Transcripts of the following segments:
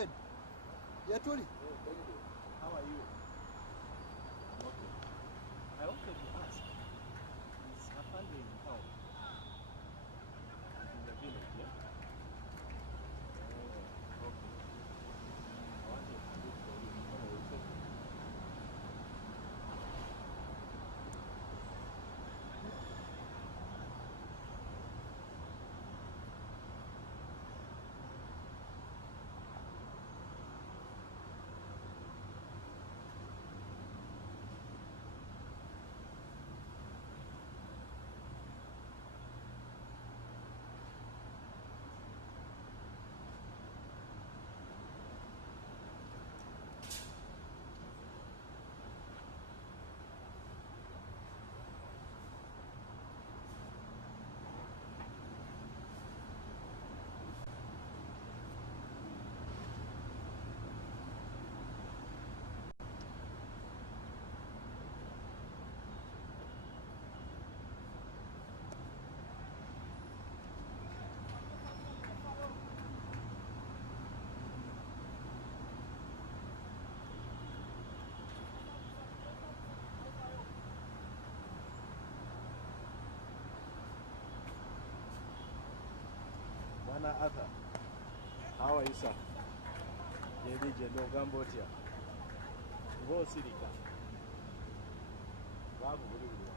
David. Yeah, Tony. How are you? Okay. I wanted to ask, is her family in town? In the village, yeah? Okay. I wanted to look for you. It's okay. Bwana Arthur, how are you, sir? Jendi jendo gambotia. Go sirika. Babu buli buli.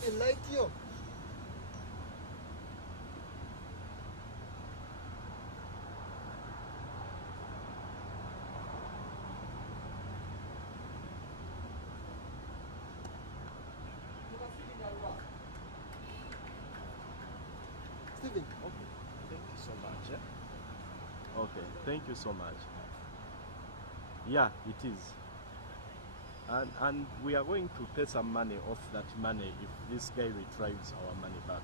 Steven, like you. Steven. Okay, thank you so much. Okay, thank you so much. Yeah, it is. And we are going to pay some money off that money if this guy retrieves our money back.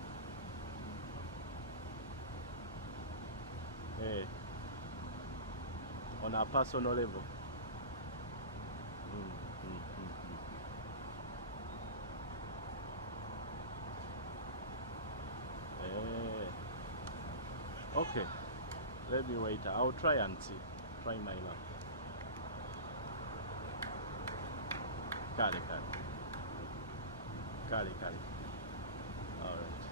On a personal level. Okay, let me wait. I'll try and see. Try my luck. Kale. All right.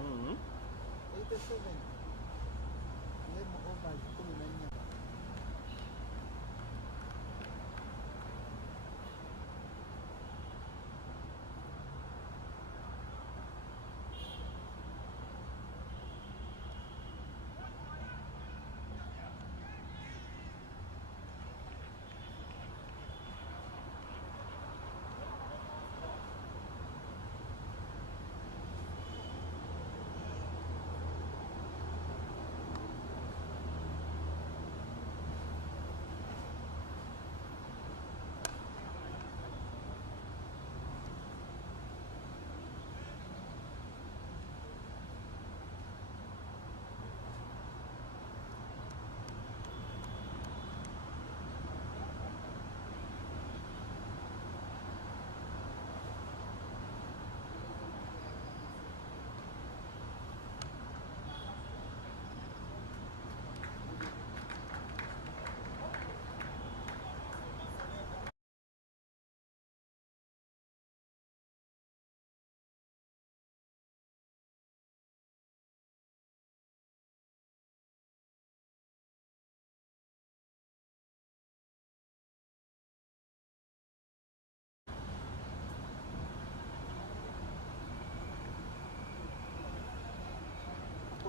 Mm-hmm. 87. Lemo over 14.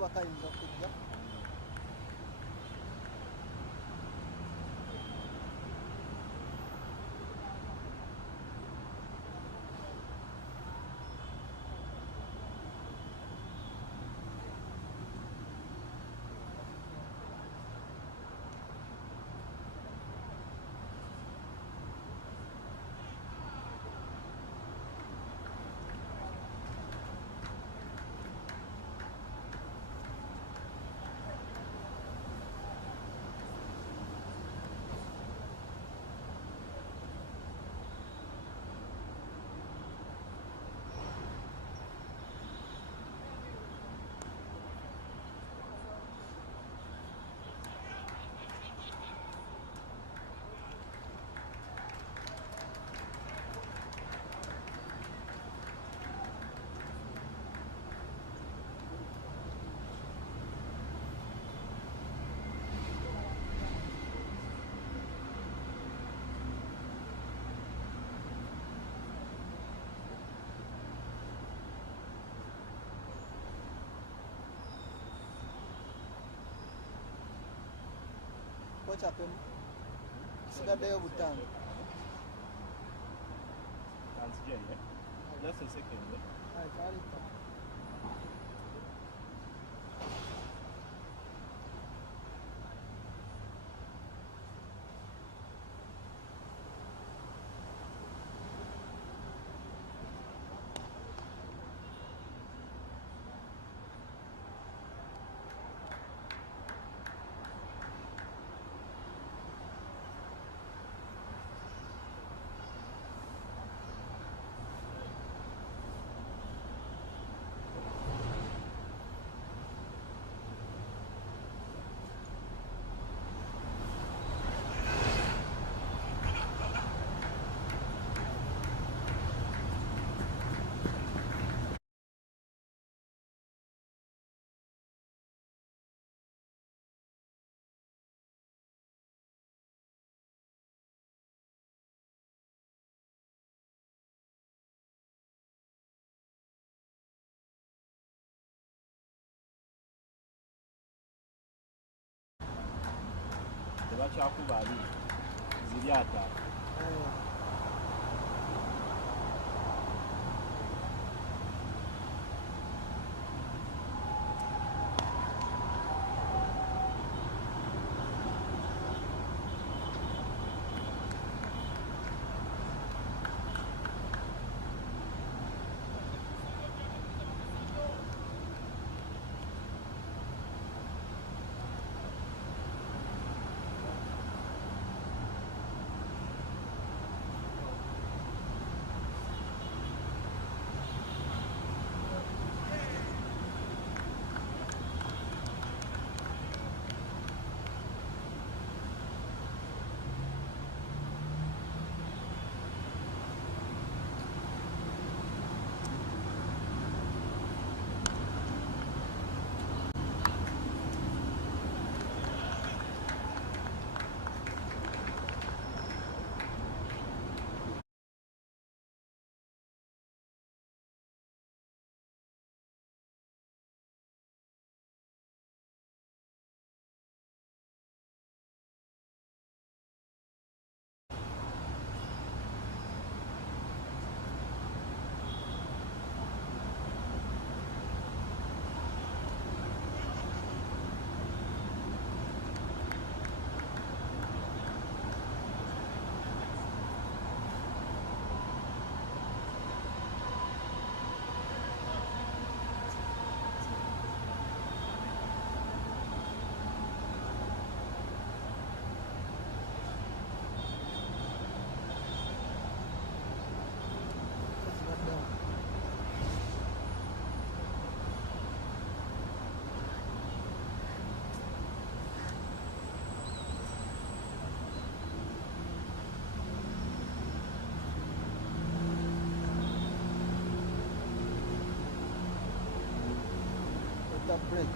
Bakayınca kujja kocha ape kisigaddeyo butano. Tanzania, just a second. Tebakyakuba ali ziri ataano. Break.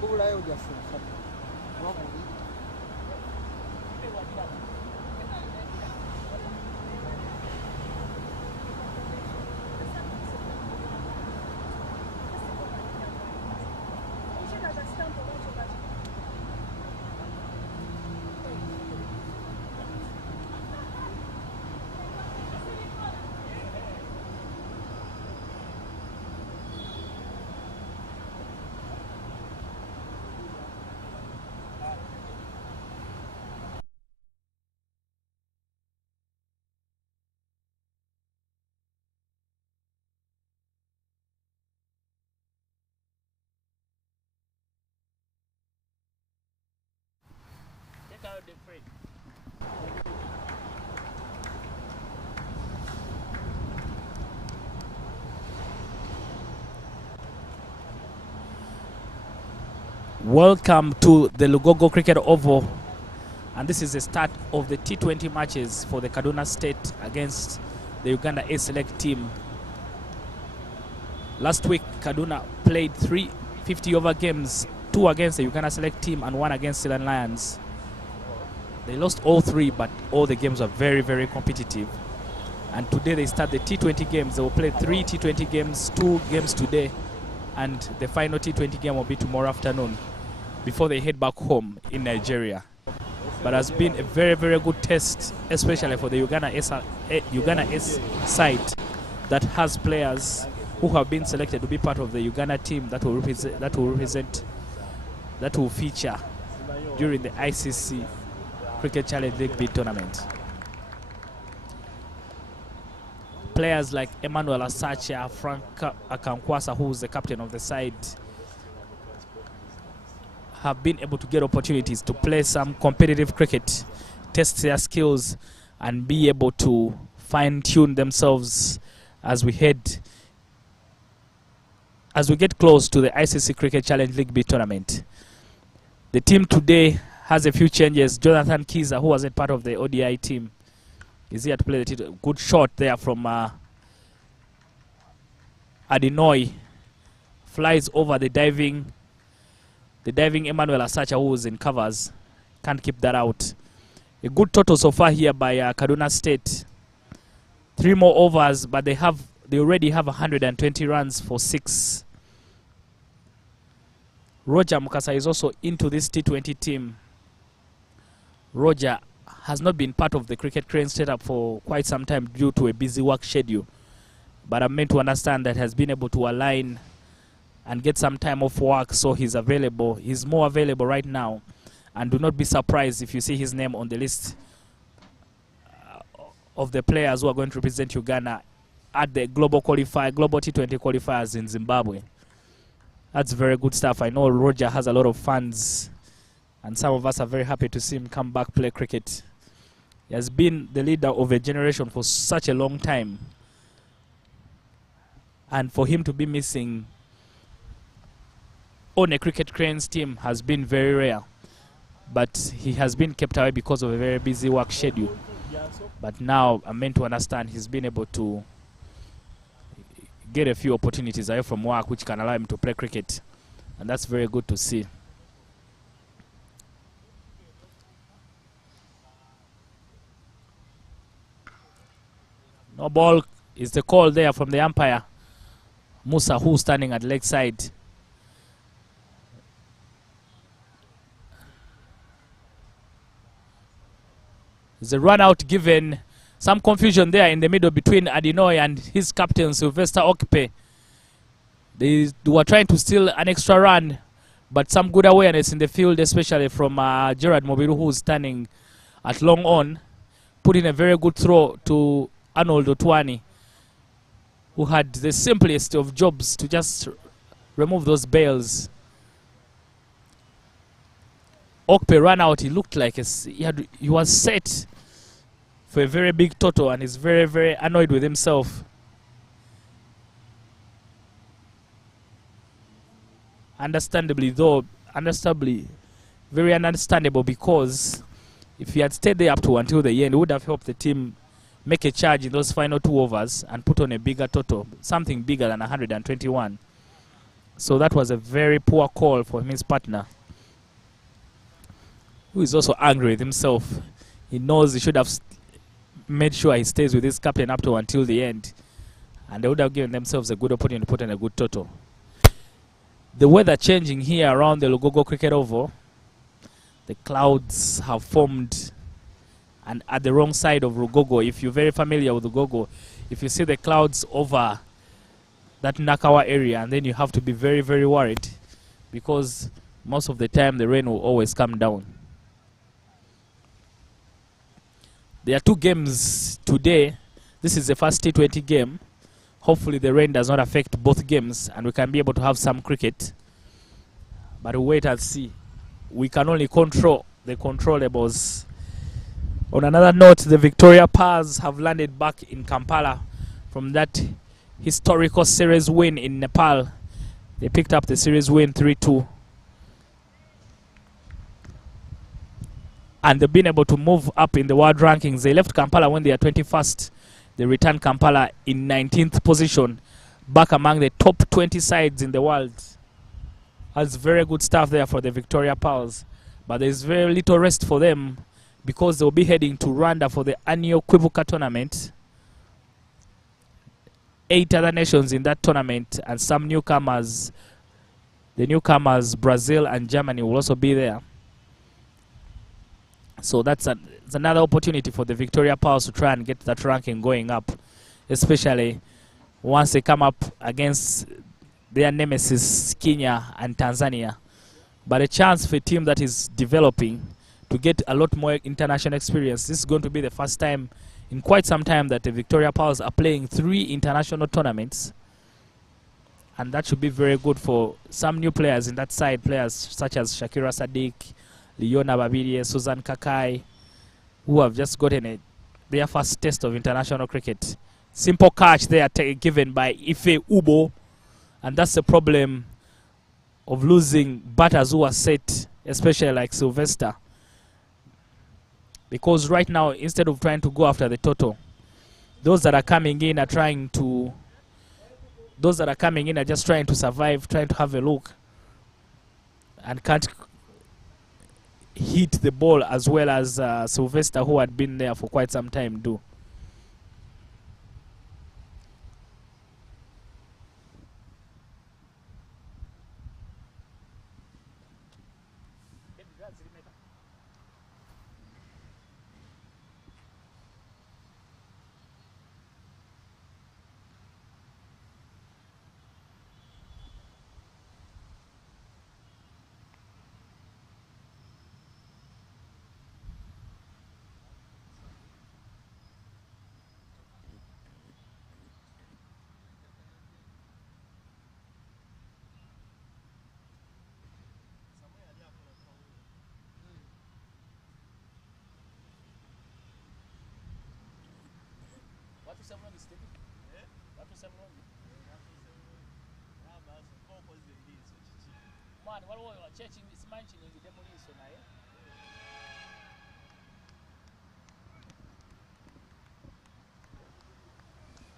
bubulayo gyaffe mukadde wabuli Welcome to the Lugogo Cricket Oval, and this is the start of the T20 matches for the Kaduna State against the Uganda A Select team. Last week, Kaduna played 3 50-over games, 2 against the Uganda Select team and 1 against Ceylon Lions. They lost all 3, but all the games were very, very competitive. And today they start the T20 games. They will play 3 T20 games, 2 games today, and the final T20 game will be tomorrow afternoon before they head back home in Nigeria. But has been a very, very good test, especially for the Uganda S side that has players who have been selected to be part of the Uganda team that will feature during the ICC Cricket Challenge League B tournament. Players like Emmanuel Asacha, Frank Akankwasa, who is the captain of the side, have been able to get opportunities to play some competitive cricket, test their skills, and be able to fine-tune themselves as we get close to the ICC Cricket Challenge League B tournament. The team today has a few changes. Jonathan Kiza, who wasn't part of the ODI team, is here to play the T20. Good shot there from Adinoy. Flies over the diving Emmanuel Asacha, who was in covers. Can't keep that out. A good total so far here by Kaduna State. 3 more overs, but they already have 120 runs for 6. Roger Mukasa is also into this T20 team. Roger has not been part of the cricket crane setup for quite some time due to a busy work schedule, but I'm meant to understand that has been able to align and get some time off work, so he's available. He's more available right now, and do not be surprised if you see his name on the list of the players who are going to represent Uganda at the global T20 qualifiers in Zimbabwe. That's very good stuff. I know Roger has a lot of fans, and some of us are very happy to see him come back play cricket. He has been the leader of a generation for such a long time, and for him to be missing on a cricket cranes team has been very rare. But he has been kept away because of a very busy work schedule. But now I'm meant to understand he's been able to get a few opportunities away from work which can allow him to play cricket, and that's very good to see. No ball is the call there from the umpire. Musa, who's standing at leg side. There's a run out given. Some confusion there in the middle between Adinoy and his captain Sylvester Okpe. They were trying to steal an extra run, but some good awareness in the field, especially from Gerard Mobiru, who's standing at long on, put in a very good throw to Arnold Otwani, who had the simplest of jobs to just remove those bails. Okpe ran out. He looked like he was set for a very big total, and he's very, very annoyed with himself. Understandably, very understandable, because if he had stayed there up to until the end, it would have helped the team make a charge in those final 2 overs and put on a bigger total, something bigger than 121. So that was a very poor call for his partner, who is also angry with himself. He knows he should have made sure he stays with his captain up to until the end, and they would have given themselves a good opportunity to put in a good total. The weather changing here around the Lugogo Cricket Oval. The clouds have formed, and at the wrong side of Lugogo, if you're very familiar with Lugogo, if you see the clouds over that Nakawa area, and then you have to be very, very worried, because most of the time the rain will always come down. There are 2 games today. This is the first T20 game. Hopefully the rain does not affect both games and we can be able to have some cricket. But we'll wait and see. We can only control the controllables. On another note, the Victoria Pearls have landed back in Kampala from that historical series win in Nepal. They picked up the series win 3-2. And they've been able to move up in the world rankings. They left Kampala when they are 21st. They returned Kampala in 19th position, back among the top 20 sides in the world. That's very good stuff there for the Victoria Pearls. But there's very little rest for them, because they'll be heading to Rwanda for the annual Kwibuka tournament. 8 other nations in that tournament, and some newcomers. The newcomers, Brazil and Germany, will also be there. So that's another opportunity for the Victoria Pearls to try and get that ranking going up, especially once they come up against their nemesis Kenya and Tanzania. But a chance for a team that is developing to get a lot more international experience. This is going to be the first time in quite some time that the Victoria Pearls are playing 3 international tournaments, and that should be very good for some new players in that side, players such as Shakira Sadiq, Leona Babiri, Susan Kakai, who have just gotten their first taste of international cricket. Simple catch there given by Ife Ubo, and that's the problem of losing batters who are set, especially like Sylvester. Because right now, instead of trying to go after the total, those that are coming in are just trying to survive, trying to have a look, and can't hit the ball as well as Sylvester, who had been there for quite some time, do.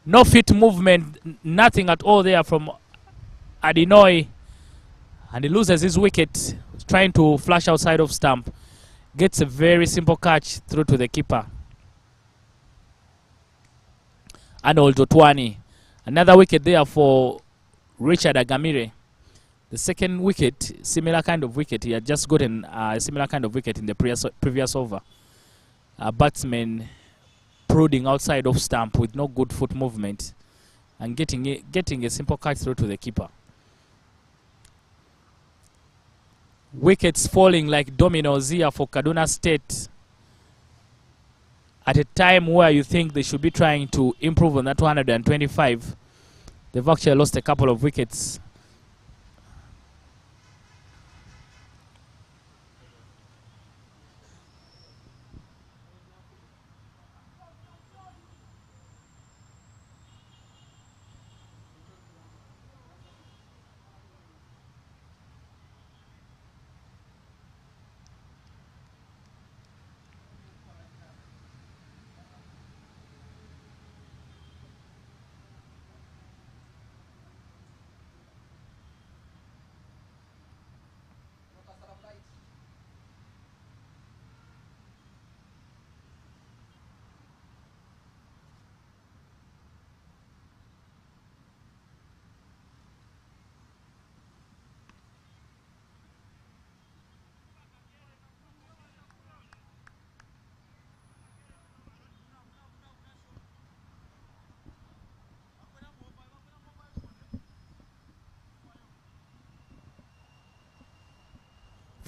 No fit movement, nothing at all there from Adinoy, and he loses his wicket, trying to flash outside of stump. Gets a very simple catch through to the keeper, Arnold Otwani. Another wicket there for Richard Agamire. The second wicket, similar kind of wicket. He had just gotten a similar kind of wicket in the previous over. Batsman prodding outside of stump with no good foot movement and getting a simple catch through to the keeper. Wickets falling like dominoes here for Kaduna State. At a time where you think they should be trying to improve on that 225, they've actually lost a couple of wickets.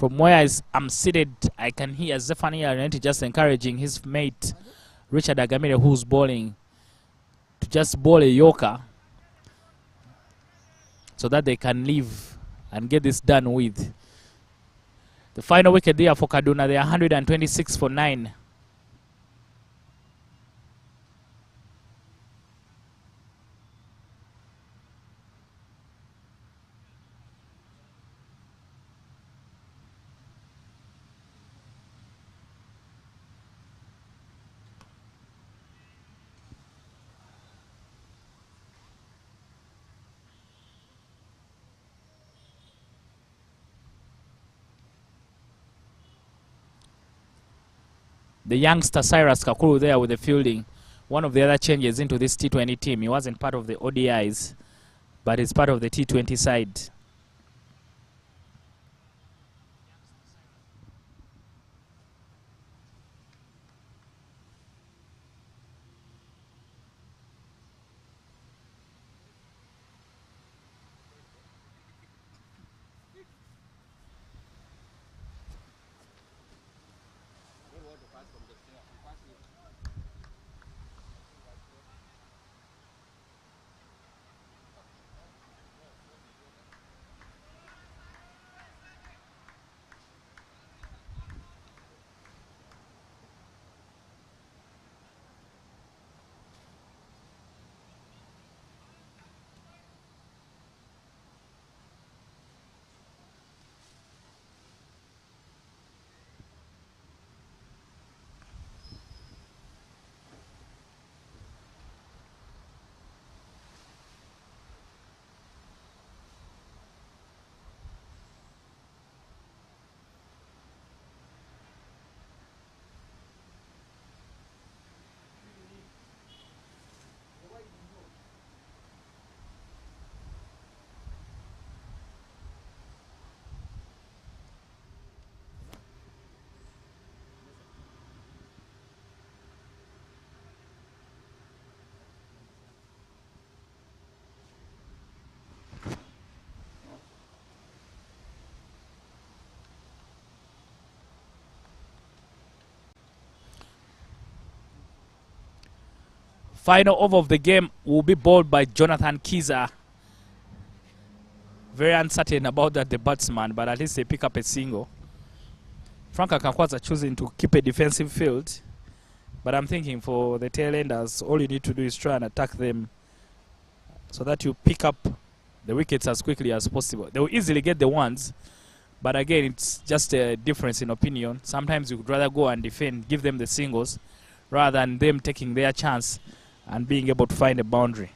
From where I'm seated, I can hear Zephaniah Reneti just encouraging his mate, Richard Agamire, who's bowling, to just bowl a yorker so that they can leave and get this done with. The final wicket there for Kaduna, they are 126 for 9. The youngster Cyrus Kakuru there with the fielding. One of the other changes into this T20 team. He wasn't part of the ODIs, but he's part of the T20 side. Final over of the game will be bowled by Jonathan Kiza. Very uncertain about that, the batsman, but at least they pick up a single. Frank Akankwa's choosing to keep a defensive field, but I'm thinking for the tail enders, all you need to do is try and attack them so that you pick up the wickets as quickly as possible. They will easily get the ones, but again, it's just a difference in opinion. Sometimes you would rather go and defend, give them the singles, rather than them taking their chance and being able to find a boundary.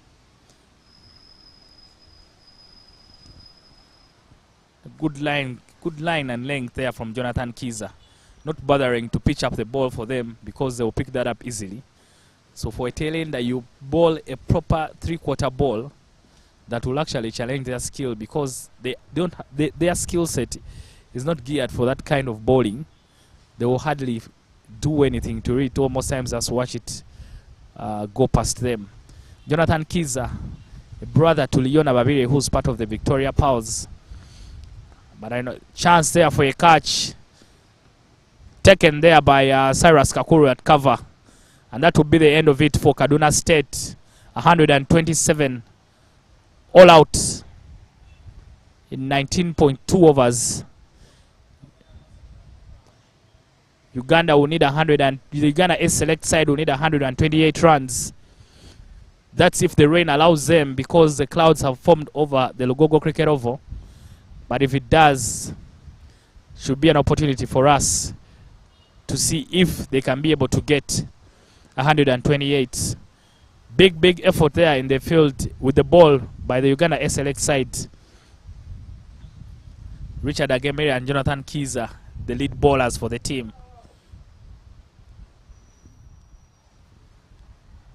A good line and length there from Jonathan Kiza. Not bothering to pitch up the ball for them because they will pick that up easily. So for a tail ender, you bowl a proper three-quarter ball that will actually challenge their skill, because their skill set is not geared for that kind of bowling. They will hardly do anything to it. Almost times just watch it go past them. Jonathan Kiza, a brother to Leona Babire, who's part of the Victoria Pals. But I know chance there for a catch taken there by Cyrus Kakuru at cover, and that would be the end of it for Kaduna State. 127 all out in 19.2 overs. Uganda will need the Uganda A Select side will need 128 runs. That's if the rain allows them, because the clouds have formed over the Lugogo Cricket Oval. But if it does, should be an opportunity for us to see if they can be able to get 128. Big effort there in the field with the ball by the Uganda A Select side. Richard Agemere and Jonathan Kiza, the lead bowlers for the team.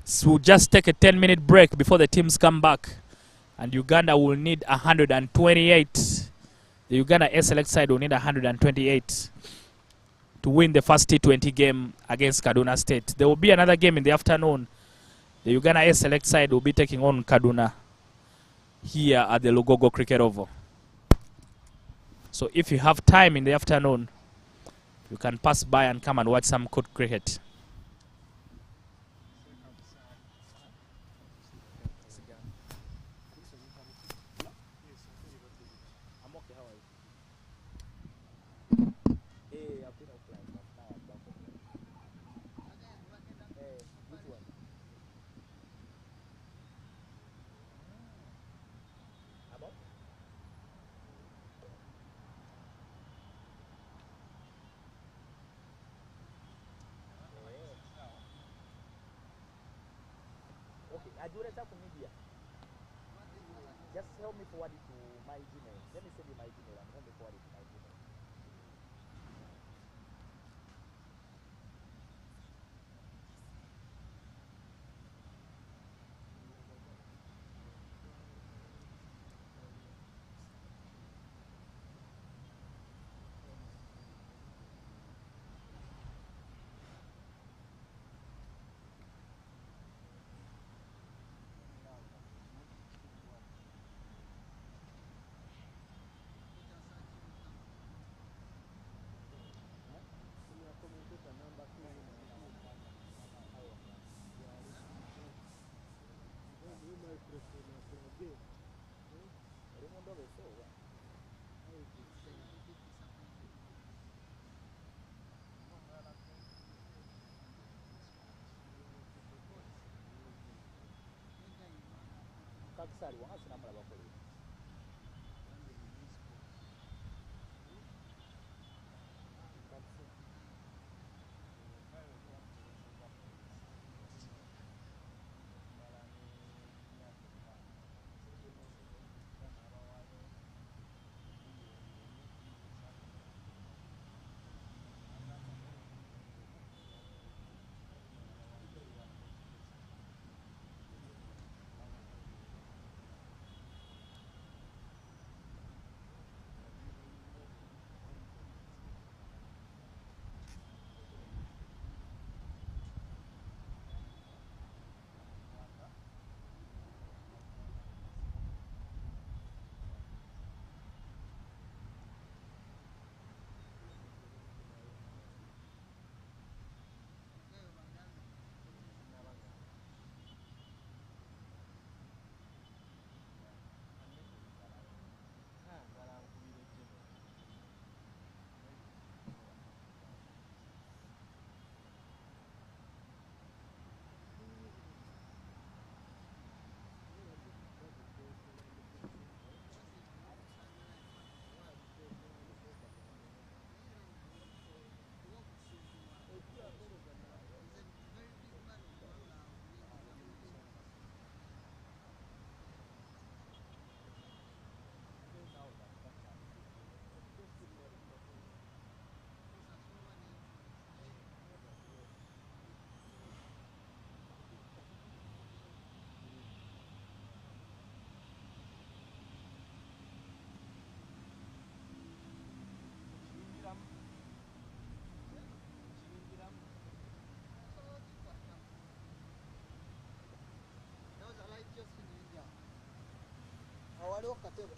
So we'll just take a 10-minute break before the teams come back, and Uganda will need 128. The Uganda A Select side will need 128 to win the first T20 game against Kaduna State. There will be another game in the afternoon. The Uganda A Select side will be taking on Kaduna here at the Lugogo Cricket Oval. So if you have time in the afternoon, you can pass by and come and watch some good cricket. I'm okay, how are you? Hey, I've been offline, but now I'm back online. Hey, which one? About? Okay, I do that for media. Just help me forward it to my Gmail. Let me send you my Gmail and help me forward it to my Gmail. Kakisali wansi namala bakole. Awaliwo katebe.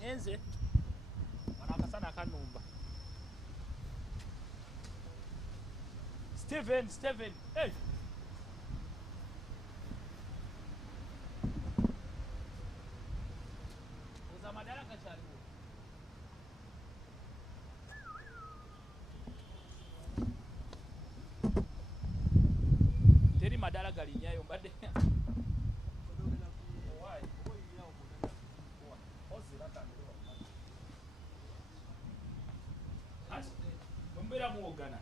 Nyenze. Wanakasana kanumba. Steven. Hey. Uza madaraka chali. Teri madala galinyayo mbadde. Why? Mumbera muogana.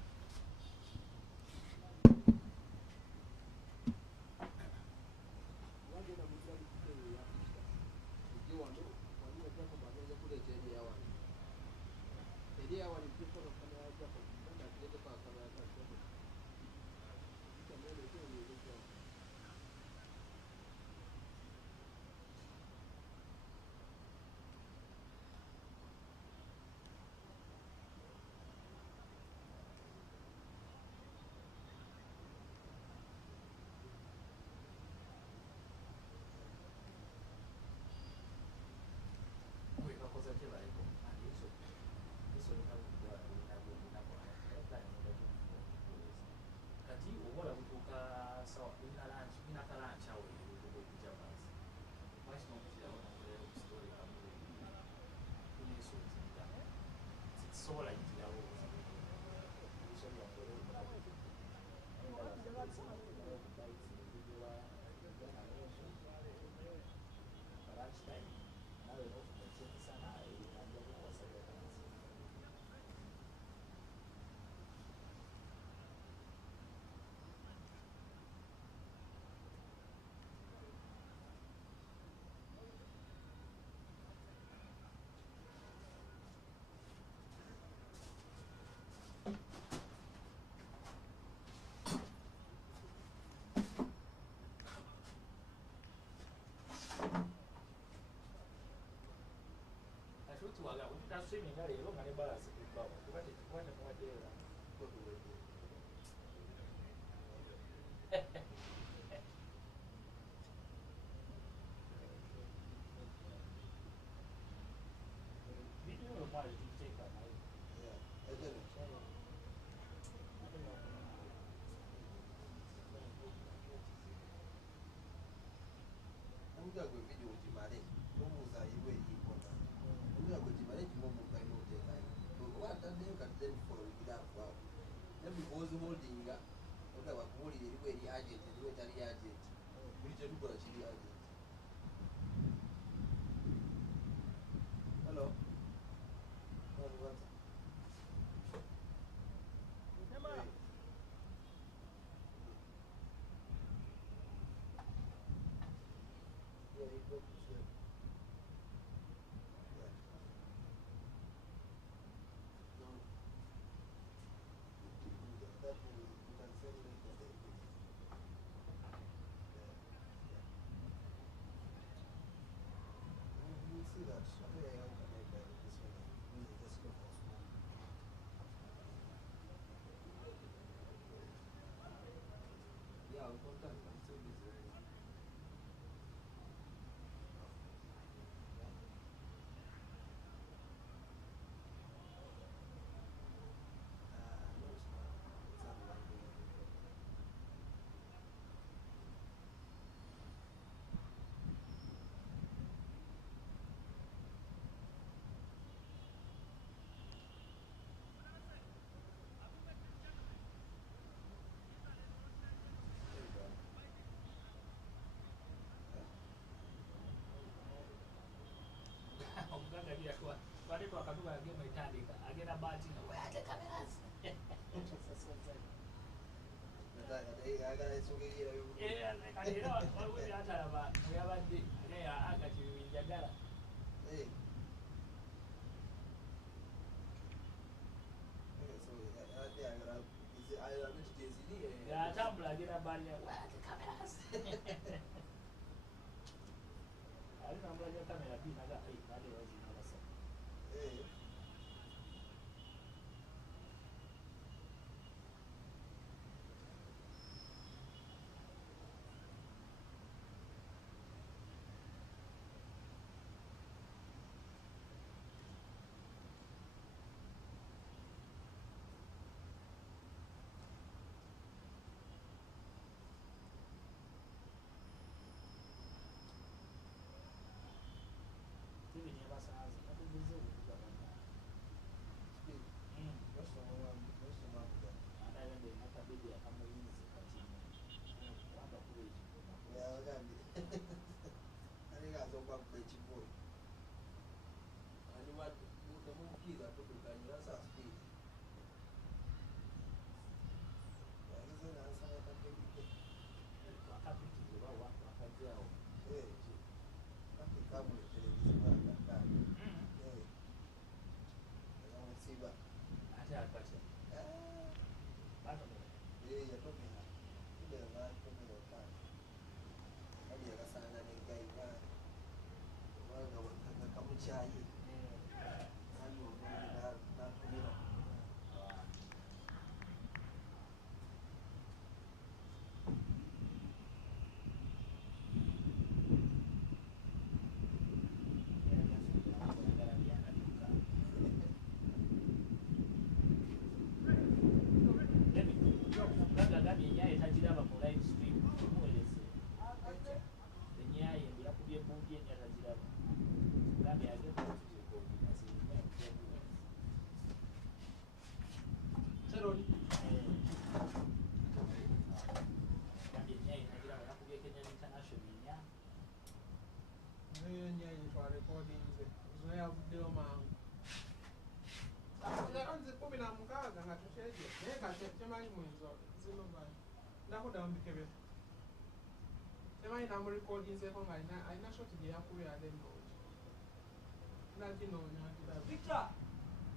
Victor,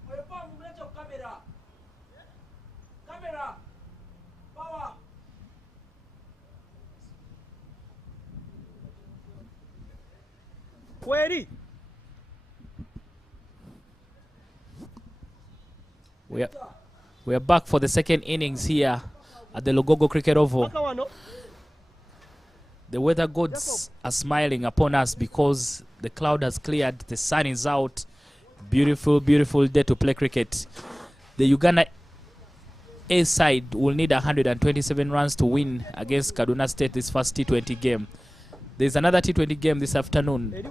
umefaa mleta kamera. Kamera. Power. Kweli. We are back for the second innings here at the Logogo Cricket Oval. The weather gods are smiling upon us because the cloud has cleared, the sun is out. Beautiful, beautiful day to play cricket. The Uganda A side will need 127 runs to win against Kaduna State this first T20 game. There's another T20 game this afternoon,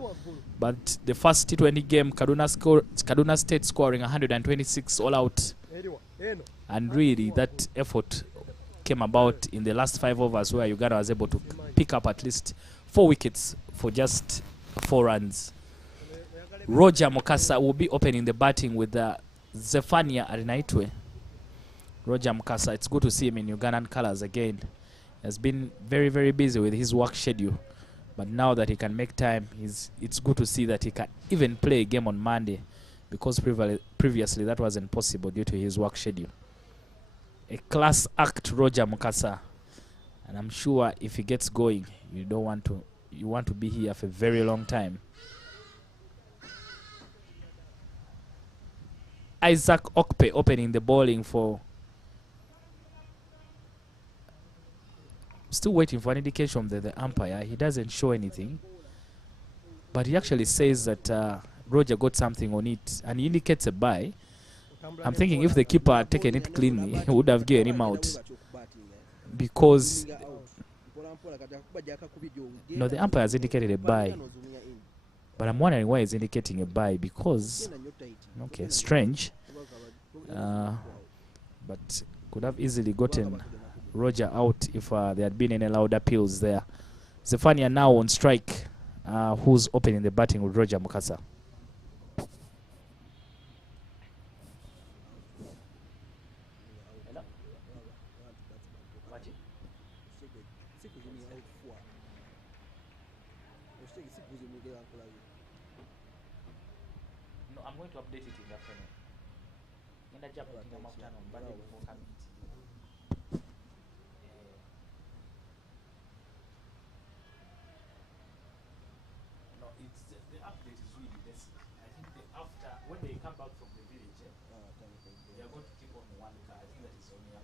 but the first T20 game, Kaduna State scoring 126 all out. And really, that effort came about in the last 5 overs where Uganda was able to pick up at least 4 wickets for just 4 runs. Roger Mukasa will be opening the batting with Zephania Arinaitwe. Roger Mukasa, it's good to see him in Ugandan colours again. He has been very, very busy with his work schedule. But now that he can make time, it's good to see that he can even play a game on Monday, because previously that wasn't possible due to his work schedule. A class act, Roger Mukasa. And I'm sure if he gets going, you want to be here for a very long time. Isaac Okpe opening the bowling for... Still waiting for an indication from the umpire. He doesn't show anything. But he actually says that Roger got something on it, and he indicates a bye. I'm thinking if the keeper had taken it cleanly, he would have given him out. Because... No, the umpire has indicated a bye. But I'm wondering why he's indicating a bye, because... Okay, strange. But could have easily gotten Roger out if there had been any loud appeals there. Zephania now on strike, who's opening the batting with Roger Mukasa. No, I'm going to update it in the afternoon. No, it's the update is really this. I think after when they come back from the village, they are going to keep on one car. I think that is only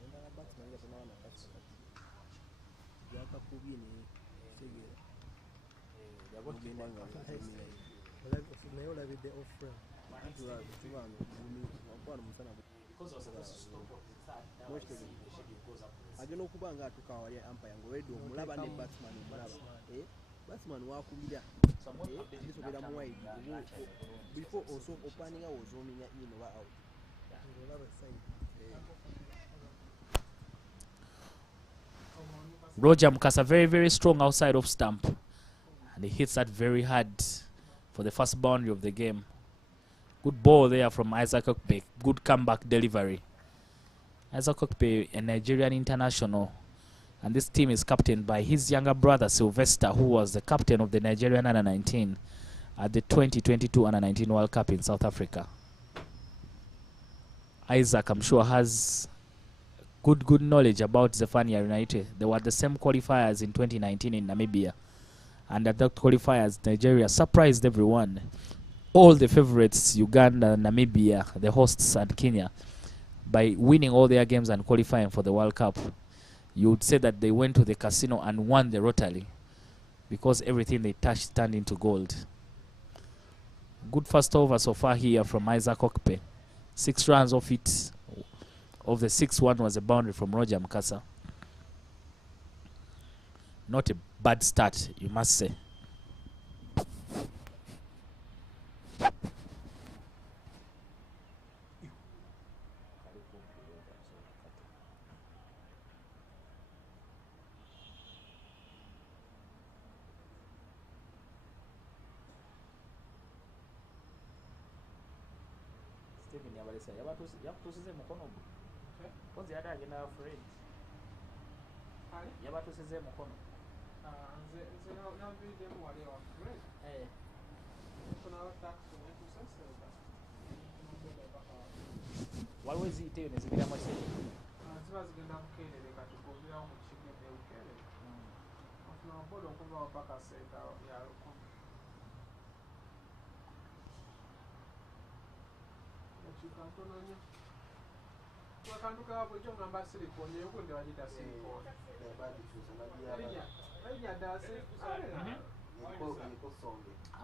Roger Mukasa very, very strong outside of stump, and he hits that very hard for the first boundary of the game. Good ball there from Isaac Okpe. Good comeback delivery. Isaac Okpe, a Nigerian international, and this team is captained by his younger brother Sylvester, who was the captain of the Nigerian under-19 at the 2022 Under-19 World Cup in South Africa. Isaac, I'm sure, has good knowledge about Zephania United. They were the same qualifiers in 2019 in Namibia. And at that qualifiers, Nigeria surprised everyone. All the favorites, Uganda, Namibia, the hosts, and Kenya, by winning all their games and qualifying for the World Cup. You would say that they went to the casino and won the Rotary, because everything they touched turned into gold. Good first over so far here from Isaac Okpe. 6 runs off it. Of the 6th one was a boundary from Roger Mukasa. Not a bad start, you must say.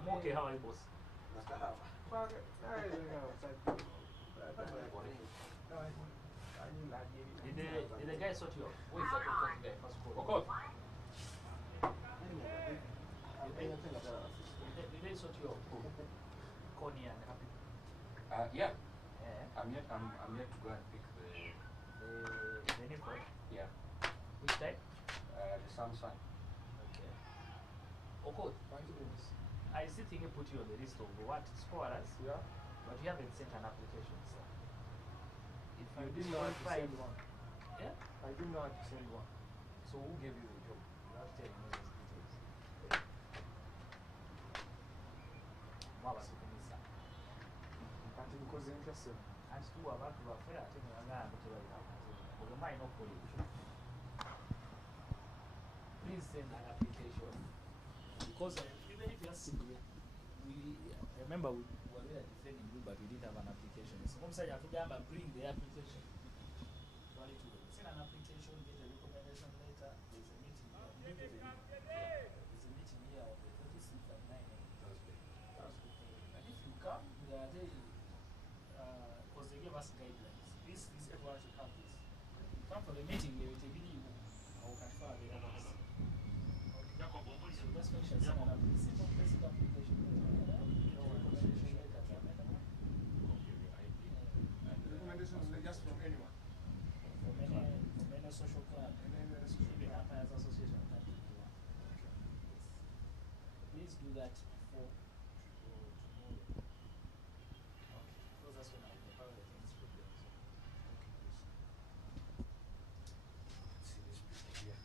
I'm okay, how are you, boss? Did the guy sort you out? Who is that talking guy? First call. Did they sort you out? Connie and Happy? Yeah. I'm yet to go and pick The Nikon? yeah. Which type? The Samsung. Okay. Okay. I still think I put you on the list of what scorers, Yeah. but you haven't sent an application, sir. If I you didn't know how to qualify, send one. yeah? I didn't know how to send one. So who gave you the job? You have to tell me those details. What was it, sir? Kati because interested. And two abantu baffe ate ne bagamba tebalina kuzibu oluma alina okukola ekyo. Please send an application, because even if you are single, I remember we were there defending you, but we didn't have an application. So omusajja atugamba bring the application. Send an application, get a recommendation letter. There's a meeting here. There's a meeting here on the 26th at 9 a.m. Thursday. And if you come, they are there. Because they gave us guidelines. This everyone should have this. Come for the meeting, they will tell you how we can file the others. So just make sure send an application. Simple basic application. Recommendation letter. Recommendations just from anyone. From any social club. Even Empires Association can do one. Please do that before tomorrow. Because that's when I'll be part of the things for them. See this picture here.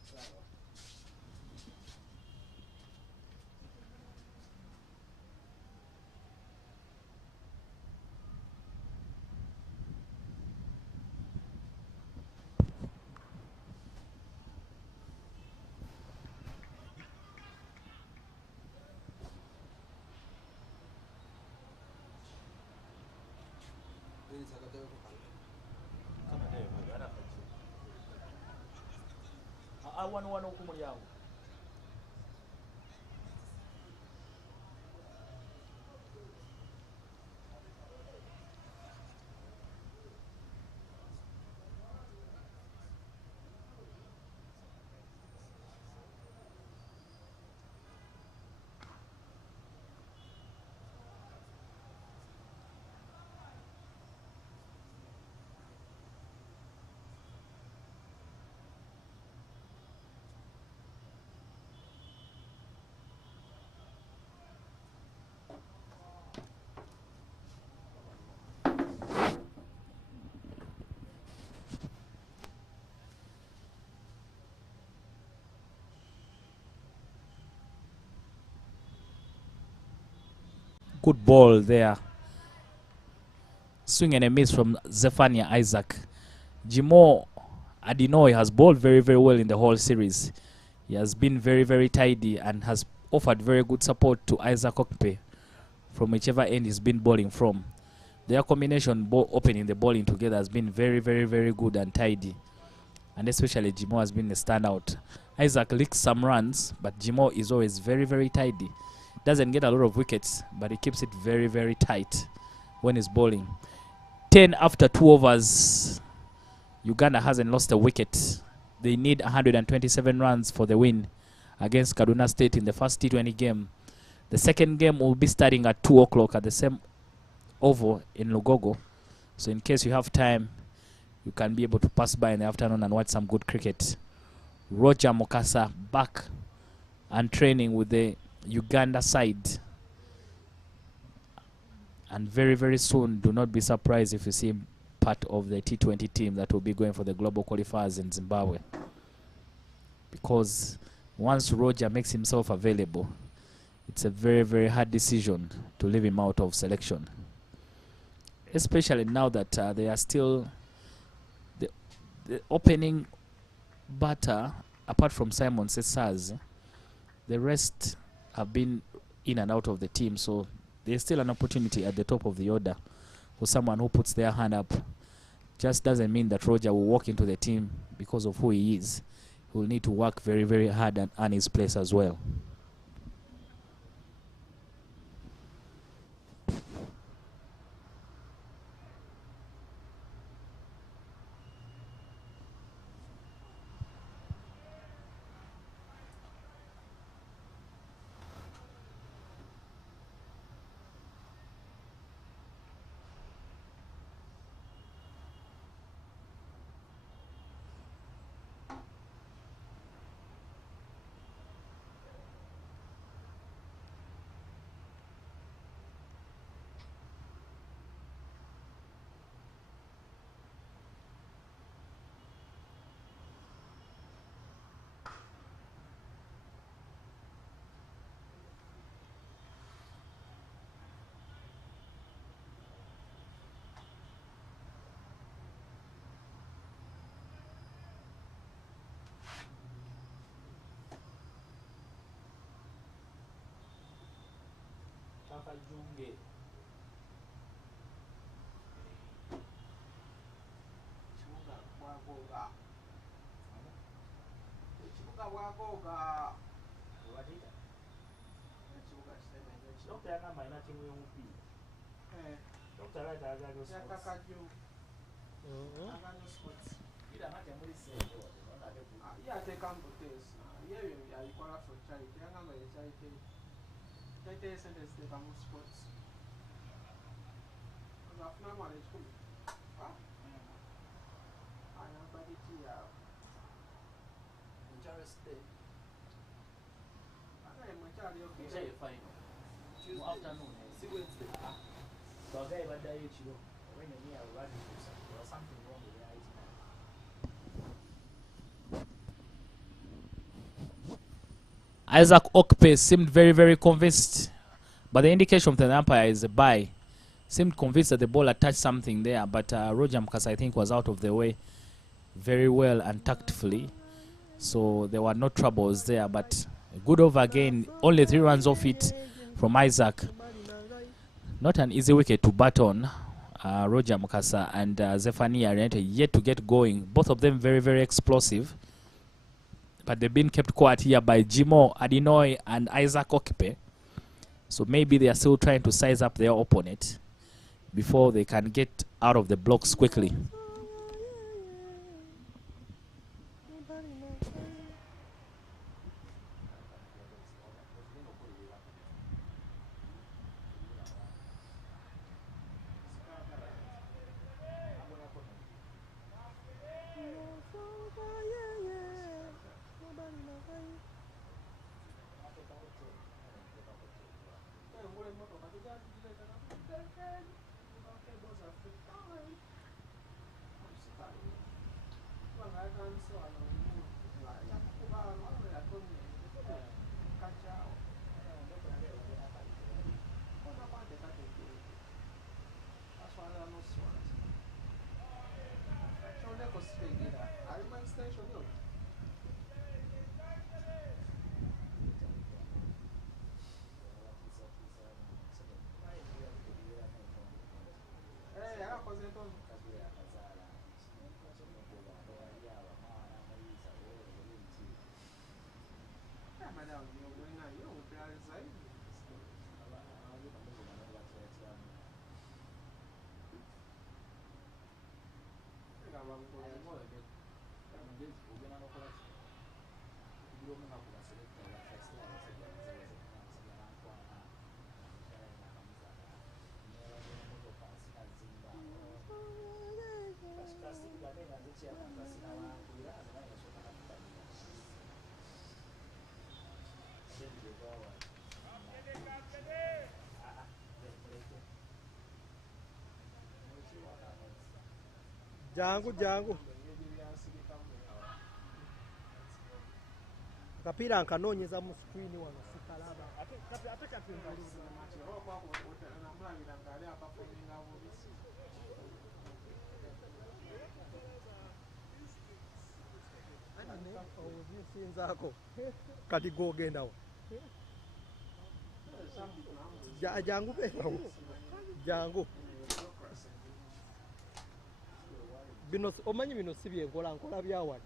Wano ku mulyango. good ball there. Swing and a miss from Zephaniah Isaac. Jimo Adinoy has bowled very, very well in the whole series. He has been very, very tidy and has offered very good support to Isaac Okpe from whichever end he's been bowling from. Their combination opening the bowling together has been very, very, very good and tidy. And especially Jimo has been a standout. Isaac leaks some runs, but Jimo is always very, very tidy. Doesn't get a lot of wickets, but he keeps it very, very tight when he's bowling. 10 after 2 overs. Uganda hasn't lost a wicket. They need 127 runs for the win against Kaduna State in the first T20 game. The second game will be starting at 2 o'clock at the same oval in Lugogo. So in case you have time, you can be able to pass by in the afternoon and watch some good cricket. Roger Mukasa back and training with the Uganda side. And very, very soon, do not be surprised if you see him part of the T20 team that will be going for the global qualifiers in Zimbabwe. Because once Roger makes himself available, it's a very, very hard decision to leave him out of selection. Especially now that they are still the opening batter, apart from Simon Sesaz, the rest have been in and out of the team. So there's still an opportunity at the top of the order for someone who puts their hand up. Just doesn't mean that Roger will walk into the team because of who he is. He will need to work very, very hard and earn his place as well. Junge. Isaac Okpe seemed very, very convinced, but the indication from the umpire is a bye. Seemed convinced that the ball had touched something there, but Roger Mukasa, I think, was out of the way very well and tactfully. So there were no troubles there, but a good over again. Only 3 runs off it from Isaac. Not an easy wicket to bat on. Roger Mukasa and Zephaniah are yet to get going. Both of them very, very explosive. But they've been kept quiet here by Jimo Adinoy and Isaac Okpe. So maybe they are still trying to size up their opponent before they can get out of the blocks quickly. Jangu jangu. Kapira nkanonyeza mu screen wano sikalaba. Ate kapingalisa. Sinzako. Kati gogenda wa. Jangu pe. Jangu. Bino omanyi bino sibye nkola byawali.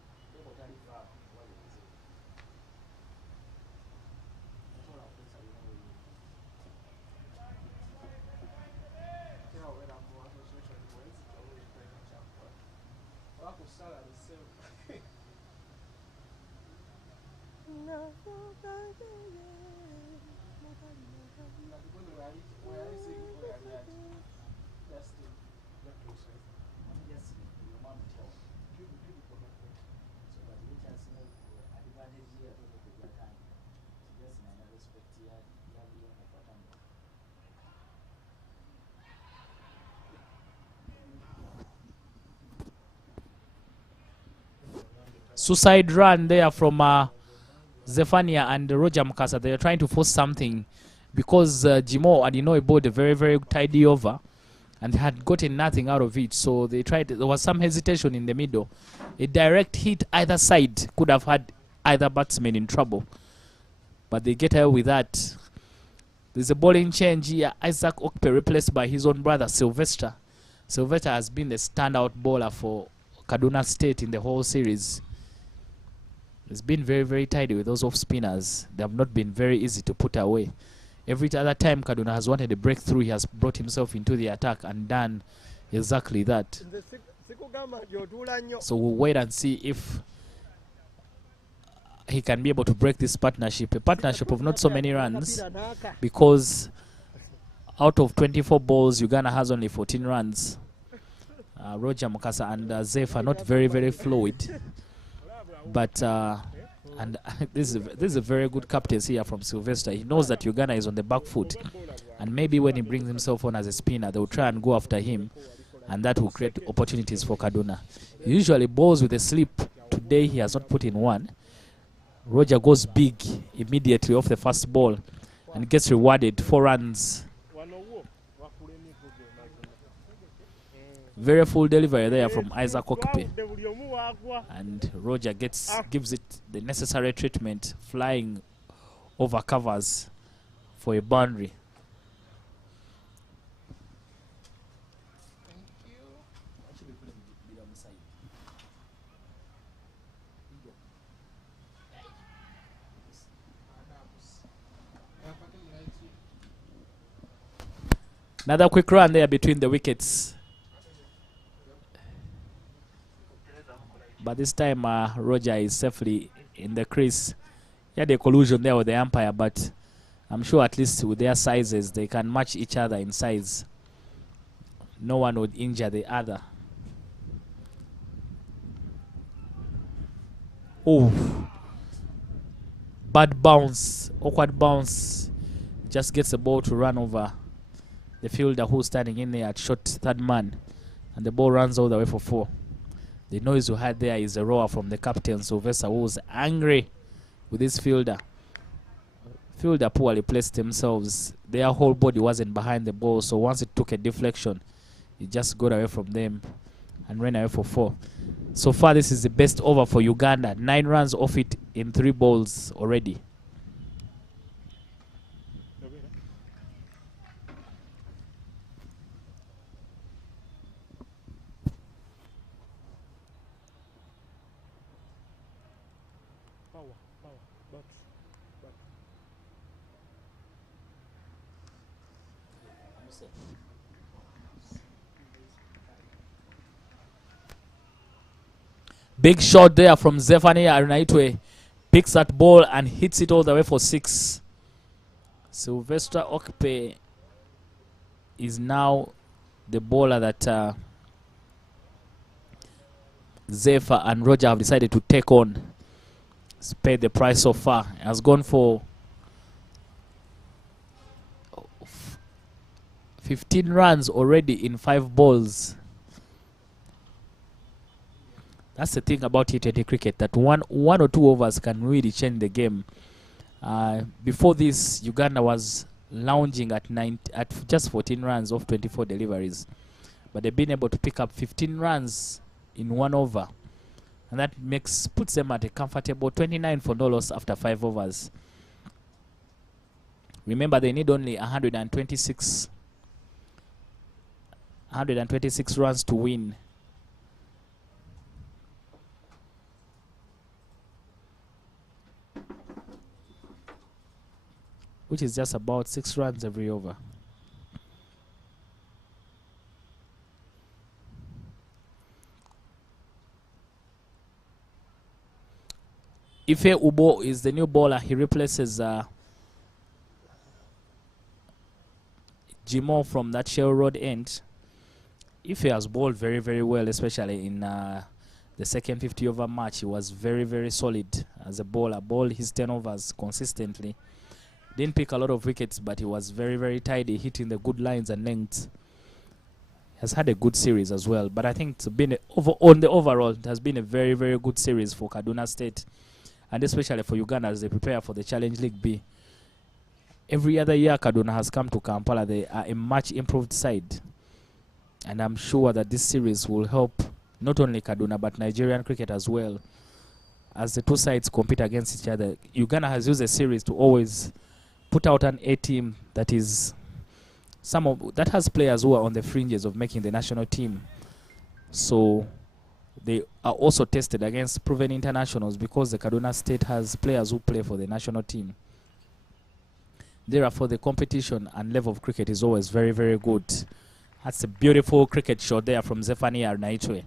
Suicide run there from Zephania and Roger Mukasa. They are trying to force something because Jimo Adinoy bowled a very, very tidy over and had gotten nothing out of it. So they tried. There was some hesitation in the middle. A direct hit either side could have had either batsman in trouble. But they get away with that. There's a bowling change here. Isaac Okpe replaced by his own brother, Sylvester. Sylvester has been the standout bowler for Kaduna State in the whole series. It's been very, very tidy with those off-spinners. They have not been very easy to put away. Every other time Kaduna has wanted a breakthrough, he has brought himself into the attack and done exactly that. So we'll wait and see if he can be able to break this partnership. A partnership of not so many runs, because out of 24 balls, Uganda has only 14 runs. Roger Mukasa and Zeph are not very, very fluid. But and this is a very good captaincy here from Sylvester. He knows that Uganda is on the back foot, and maybe when he brings himself on as a spinner, they will try and go after him, and that will create opportunities for Kaduna. He usually bowls with a slip. Today he has not put in one. Roger goes big immediately off the first ball and gets rewarded 4 runs. Very full delivery there from Isaac Okpe. And Roger gives it the necessary treatment, flying over covers for a boundary. Another quick run there between the wickets. But this time Roger is safely in the crease. He had a collusion there with the umpire, but I'm sure at least with their sizes, they can match each other in size. No one would injure the other. Oh, bad bounce, awkward bounce. Just gets the ball to run over the fielder who's standing in there at short third man. And the ball runs all the way for 4. The noise you had there is a roar from the captain, Sylvester, who was angry with his fielder. Fielder poorly placed themselves. Their whole body wasn't behind the ball, so once it took a deflection, He just got away from them and ran away for 4. So far, this is the best over for Uganda. 9 runs off it in 3 balls already. Big shot there from Zephaniah Arnaitwe. Picks that ball and hits it all the way for 6. Sylvester Okpe is now the bowler that Zephyr and Roger have decided to take on. He's paid the price so far. Has gone for 15 runs already in 5 balls. That's the thing about T20 cricket, that one or two overs can really change the game. Before this, Uganda was lounging at just 14 runs off 24 deliveries. But they've been able to pick up 15 runs in 1 over. And that puts them at a comfortable 29 for no loss after 5 overs. Remember, they need only 126 runs to win. Which is just about 6 runs every over. Ife Ubo is the new bowler. He replaces Jimo from that Shell Road end. Ife has bowled very, very well, especially in the second 50 over match. He was very, very solid as a bowler. Bowled his 10 overs consistently. Didn't pick a lot of wickets, but he was very, very tidy, hitting the good lines and lengths. Has had a good series as well. But I think it's been on the overall, it has been a very, very good series for Kaduna State, and especially for Uganda as they prepare for the Challenge League B. Every other year Kaduna has come to Kampala, they are a much improved side. And I'm sure that this series will help not only Kaduna but Nigerian cricket as well, as the two sides compete against each other. Uganda has used a series to always put out an A team that is that has players who are on the fringes of making the national team. So they are also tested against proven internationals because the Kaduna State has players who play for the national team. Therefore, the competition and level of cricket is always very, very good. That's a beautiful cricket shot there from Zephaniah Arnaitwe.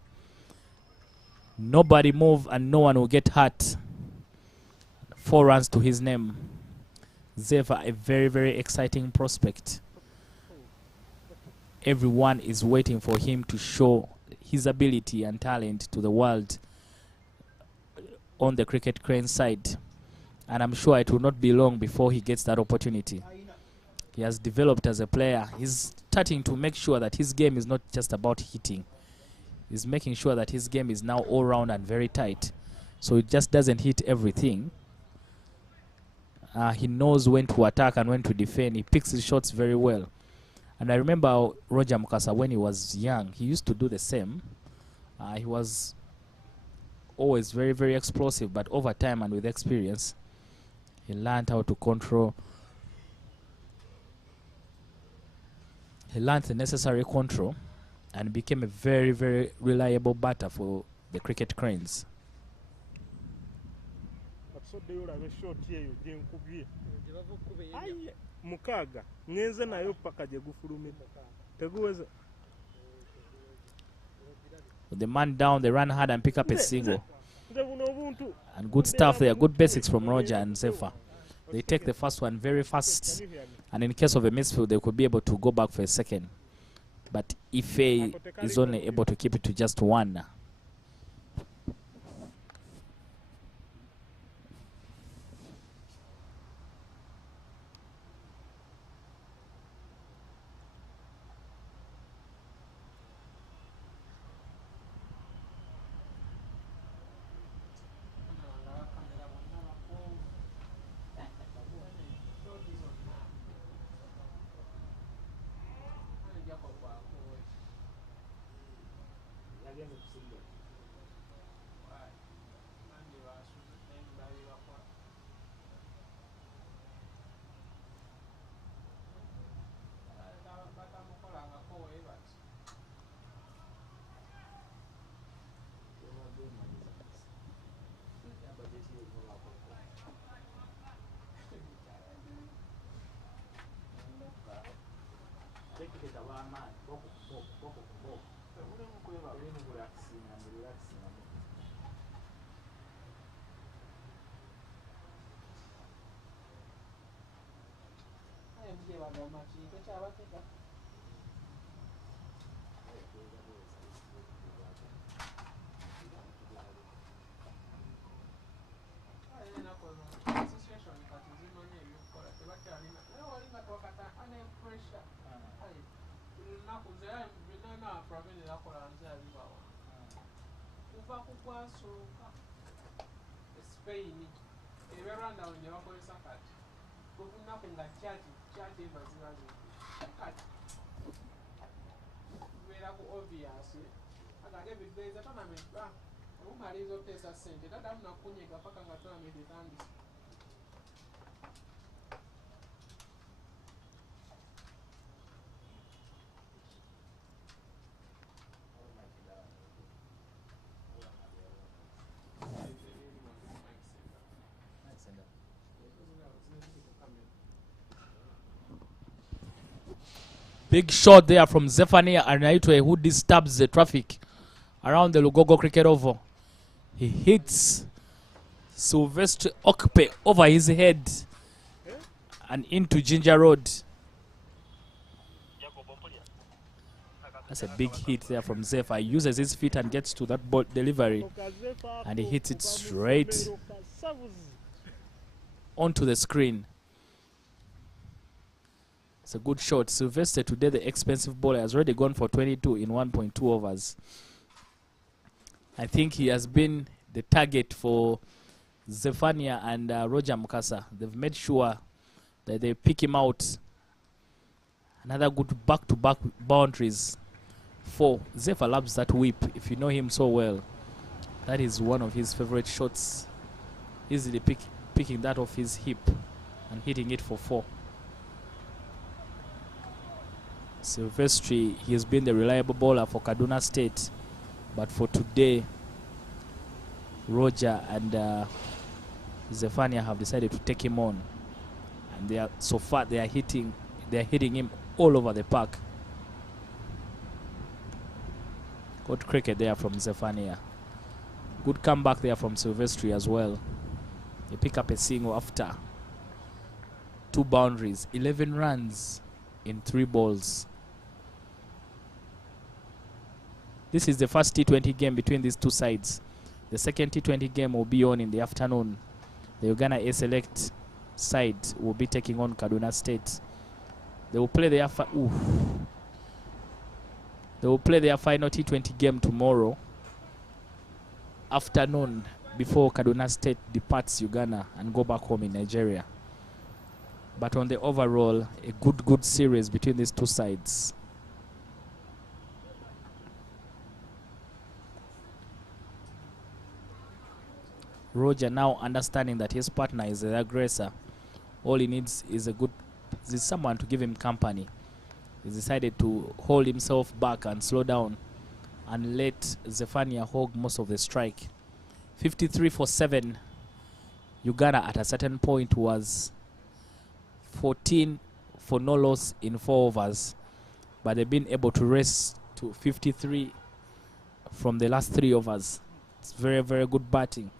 Nobody move and no one will get hurt. 4 runs to his name. Zephyr, a very, very exciting prospect. Everyone is waiting for him to show his ability and talent to the world on the cricket crane side. And I'm sure it will not be long before he gets that opportunity. He has developed as a player. He's starting to make sure that his game is not just about hitting. He's making sure that his game is now all round and very tight. So it just doesn't hit everything. He knows when to attack and when to defend. He picks his shots very well. And I remember Roger Mukasa when he was young, he used to do the same. He was always very, very explosive, but over time and with experience, he learned how to control. He learned the necessary control and became a very, very reliable batter for the cricket cranes. With the man down, they ran hard and pick up a single. And good stuff there, good basics from Roger and Zephyr. They take the first one very fast, and in case of a misfield, they could be able to go back for a second. But Ife is only able to keep it to just 1. bageze kusinga tekiketa bamaanyi boko erimu kulakisinga mu relaxinga muje bagamba kintu kyabateka kuva ku gwasooka Spain ebyarwanda gye bakozesa kati kuvunaku nga kyati emazibazi kati kubeera ku obvious agate bigeza tournament omumaliza okuteesa ssente taddamu nakunyega paka nga tournament etandise. Big shot there from Zephaniah Arnaitwe, who disturbs the traffic around the Lugogo Cricket Oval. He hits Sylvester Okpe over his head and into Ginger Road. That's a big hit there from Zephyr. He uses his feet and gets to that ball delivery, and he hits it straight onto the screen. It's a good shot. Sylvester today, the expensive bowler, has already gone for 22 in 1.2 overs. I think he has been the target for Zephaniah and Roger Mukasa. They've made sure that they pick him out. Another good back-to-back boundaries for Zephyr. Loves that whip. If you know him so well, that is one of his favorite shots. Easily picking that off his hip and hitting it for 4. Silvestri, he has been the reliable bowler for Kaduna State, but for today, Roger and Zephaniah have decided to take him on, and they are so far they are hitting him all over the park. Good cricket there from Zephaniah. Good comeback there from Silvestri as well. They pick up a single after 2 boundaries, 11 runs in 3 balls. This is the first T20 game between these two sides. The second T20 game will be on in the afternoon. The Uganda A Select side will be taking on Kaduna State. They will play their final T20 game tomorrow afternoon before Kaduna State departs Uganda and go back home in Nigeria. But on the overall, a good series between these two sides. Roger now understanding that his partner is the aggressor. All he needs is someone to give him company. He's decided to hold himself back and slow down and let Zephaniah hog most of the strike. 53 for 7. Uganda at a certain point was 14 for no loss in 4 overs, but they've been able to race to 53 from the last 3 overs. It's very, very good batting.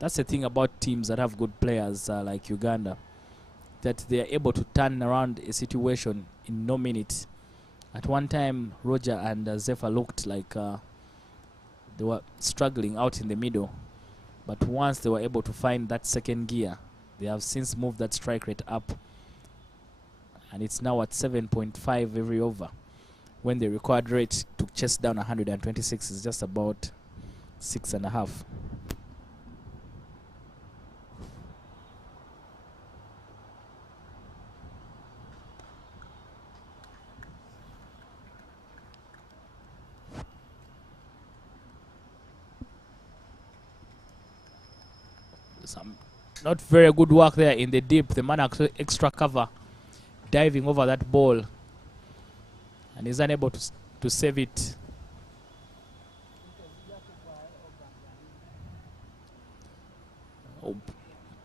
That's the thing about teams that have good players like Uganda, that they are able to turn around a situation in no minute. At one time, Roger and Zephyr looked like they were struggling out in the middle, but once they were able to find that second gear, they have since moved that strike rate up, and it's now at 7.5 every over, when the required rate to chase down 126 is just about 6.5. some not very good work there in the deep. The man extra cover, diving over that ball, and is unable to save it. Oh,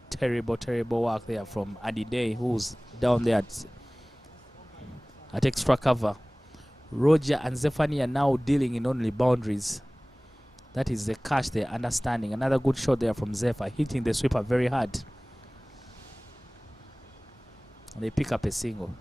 terrible work there from Adi Day, who's down there at extra cover. Roger and Zephania now dealing in only boundaries. That is the catch they're understanding. Another good shot there from Zephyr, hitting the sweeper very hard. And they pick up a single.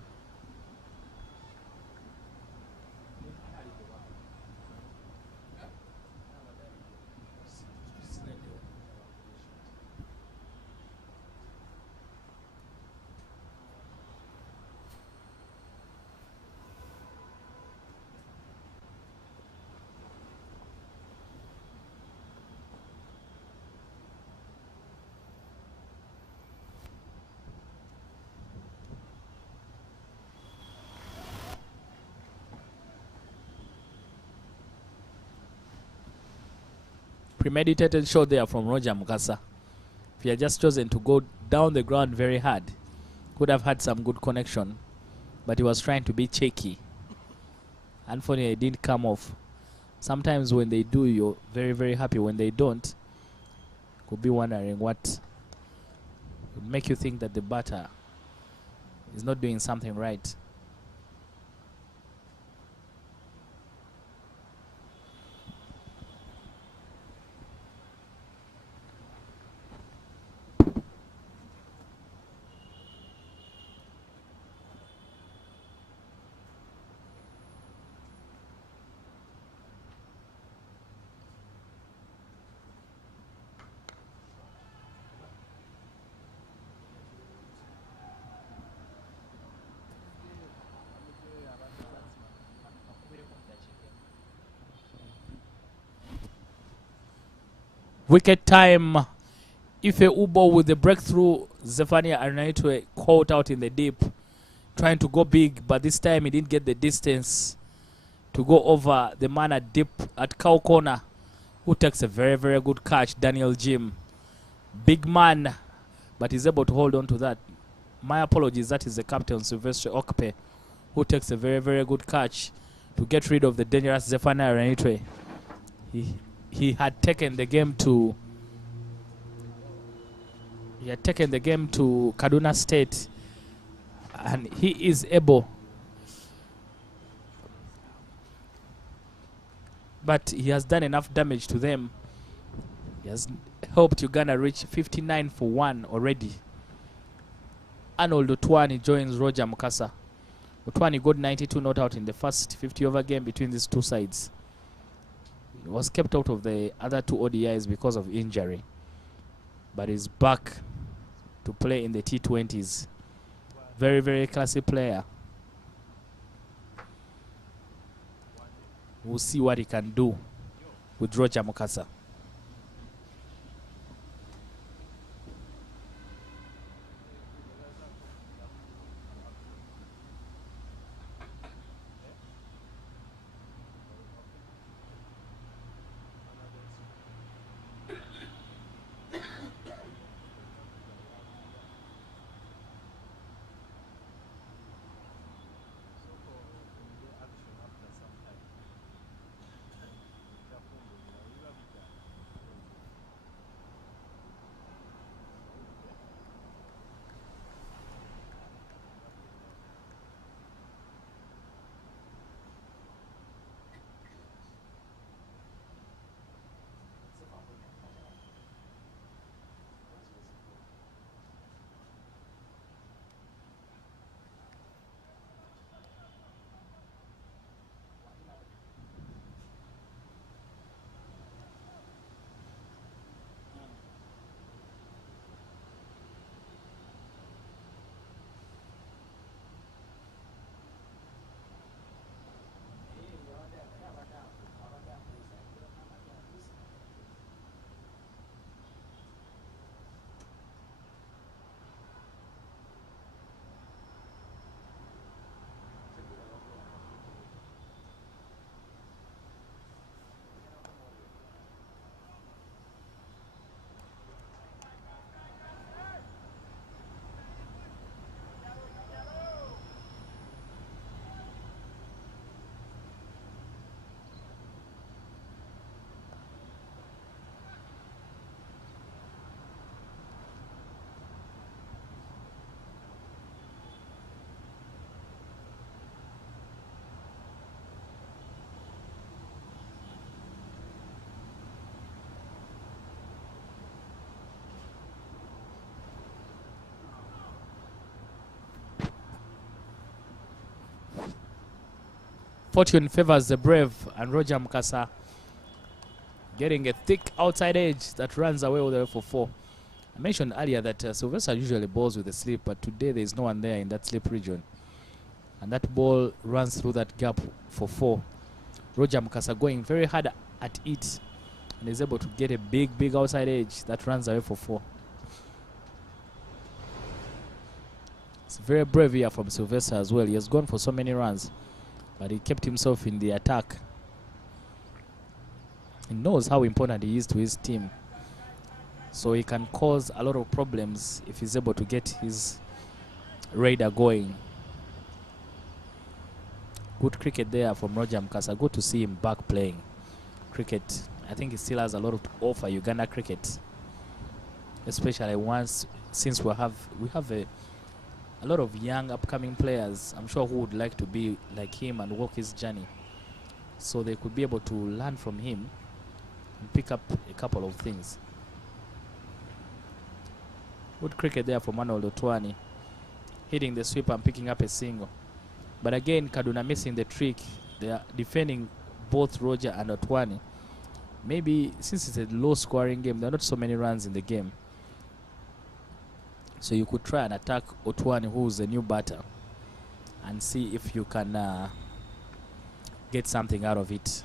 Premeditated shot there from Roger Mukasa. If he had just chosen to go down the ground very hard, could have had some good connection, but he was trying to be cheeky. Unfortunately, it didn't come off. Sometimes when they do, you're very happy. When they don't, could be wondering what would make you think that the batter is not doing something right. Wicket time. Ife Ubo with the breakthrough. Zephania Arnaitwe caught out in the deep, trying to go big, but this time he didn't get the distance to go over the man at deep at cow corner, who takes a very good catch. Daniel Jim, big man, but he's able to hold on to that. My apologies, that is the captain Sylvester Okpe, who takes a very good catch to get rid of the dangerous Zephania Arnaitwe. He had taken the game to Kaduna State, and he is able, but he has done enough damage to them. He has helped Uganda reach 59 for 1 already. Arnold Otwani joins Roger Mukasa. Otwani got 92 not out in the first 50 over game between these two sides. He was kept out of the other two ODIs because of injury, but is back to play in the T20s. Very classy player. We'll see what he can do with Roger Mukasa. Fortune favors the brave, and Roger Mukasa getting a thick outside edge that runs away all the way for 4. I mentioned earlier that Sylvester usually balls with the slip, but today there is no one there in that slip region. And that ball runs through that gap for 4. Roger Mukasa going very hard at it and is able to get a big outside edge that runs away for 4. It's very brave here from Sylvester as well. He has gone for so many runs, but he kept himself in the attack. He knows how important he is to his team, so he can cause a lot of problems if he's able to get his raider going. Good cricket there from Roger Mukasa. Good to see him back playing cricket. I think he still has a lot to offer Uganda cricket, especially since we have a lot of young upcoming players, I'm sure, who would like to be like him and walk his journey, so they could be able to learn from him and pick up a couple of things. Good cricket there from Manuel Otwani, hitting the sweep and picking up a single. But again, Kaduna missing the trick. They are defending both Roger and Otwani. Maybe since it's a low scoring game, there are not so many runs in the game, so you could try and attack Otwani, who's a new batter, and see if you can get something out of it.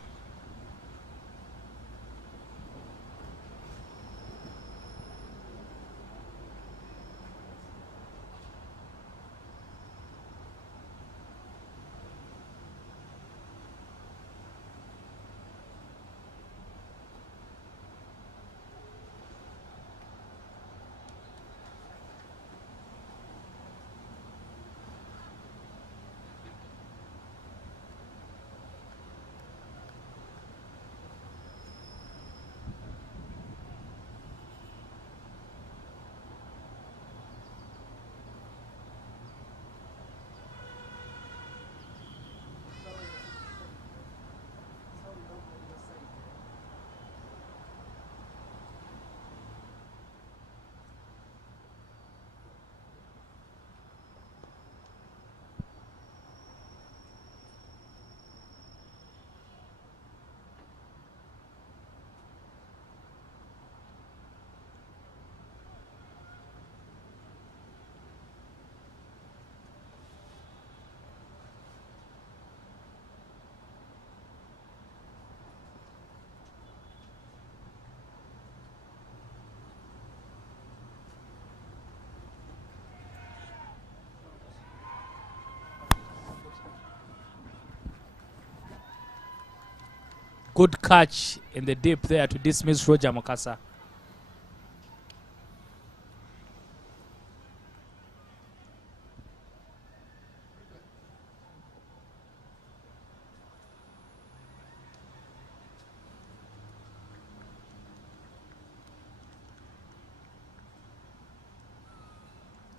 Good catch in the deep there to dismiss Roger Mukasa.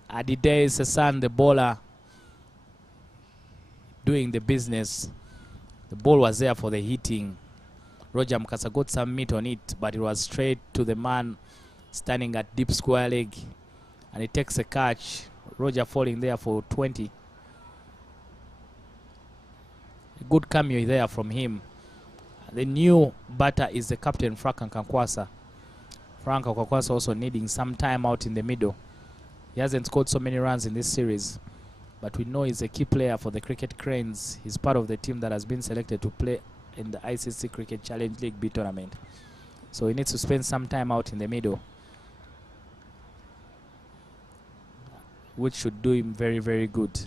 Adide Sasan, the bowler, doing the business. The ball was there for the hitting. Roger Mukasa got some meat on it, but it was straight to the man standing at deep square leg, and he takes a catch. Roger falling there for 20. A good cameo there from him. The new batter is the captain, Frank Nkankwasa. Frank Nkankwasa also needing some time out in the middle. He hasn't scored so many runs in this series, but we know he's a key player for the Cricket Cranes. He's part of the team that has been selected to play in the ICC Cricket Challenge League B tournament. So he needs to spend some time out in the middle, which should do him very, very good.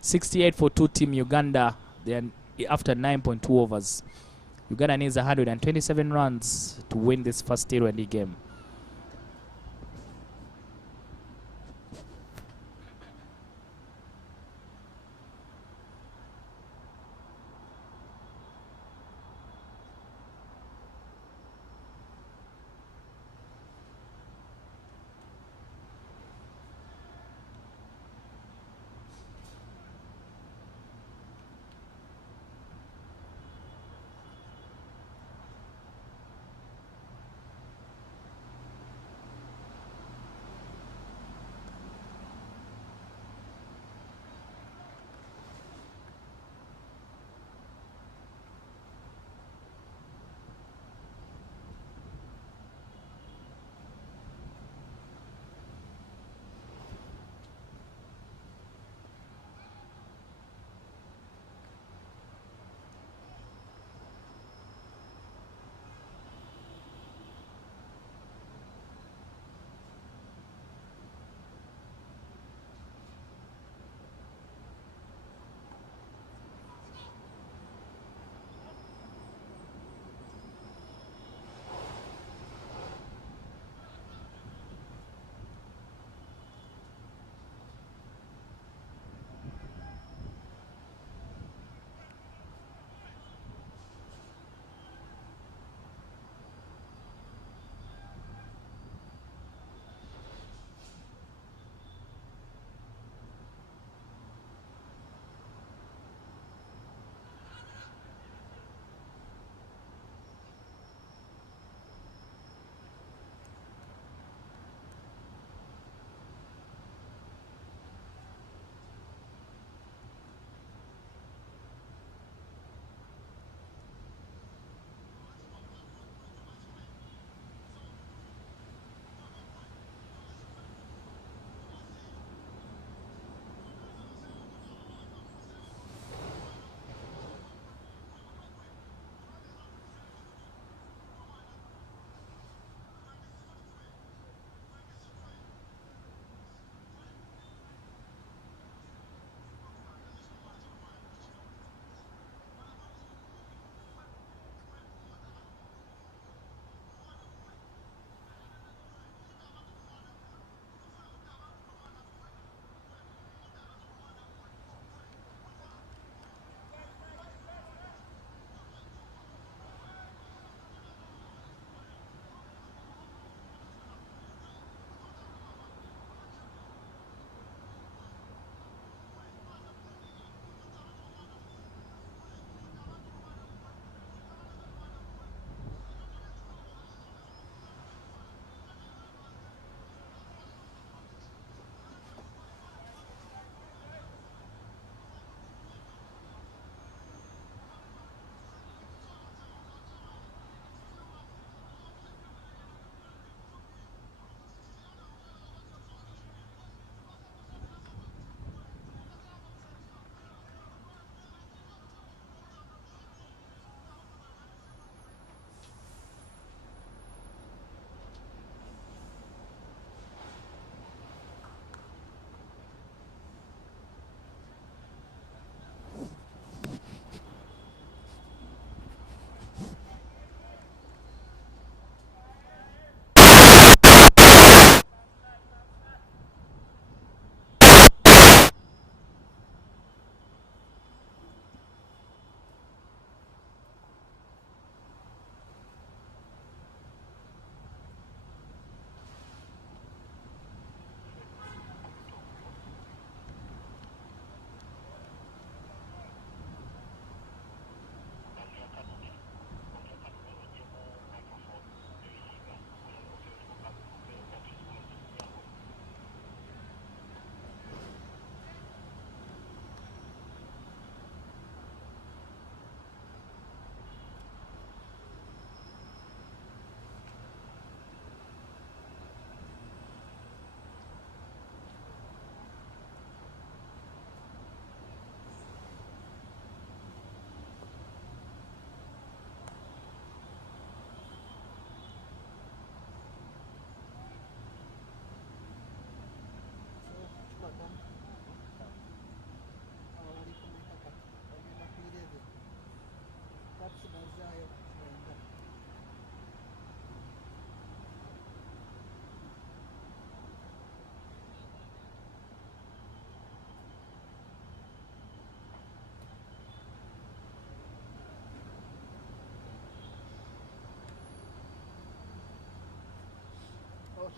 68 for 2 Team Uganda. They are after 9.2 overs. Uganda needs 127 runs to win this first T20 game.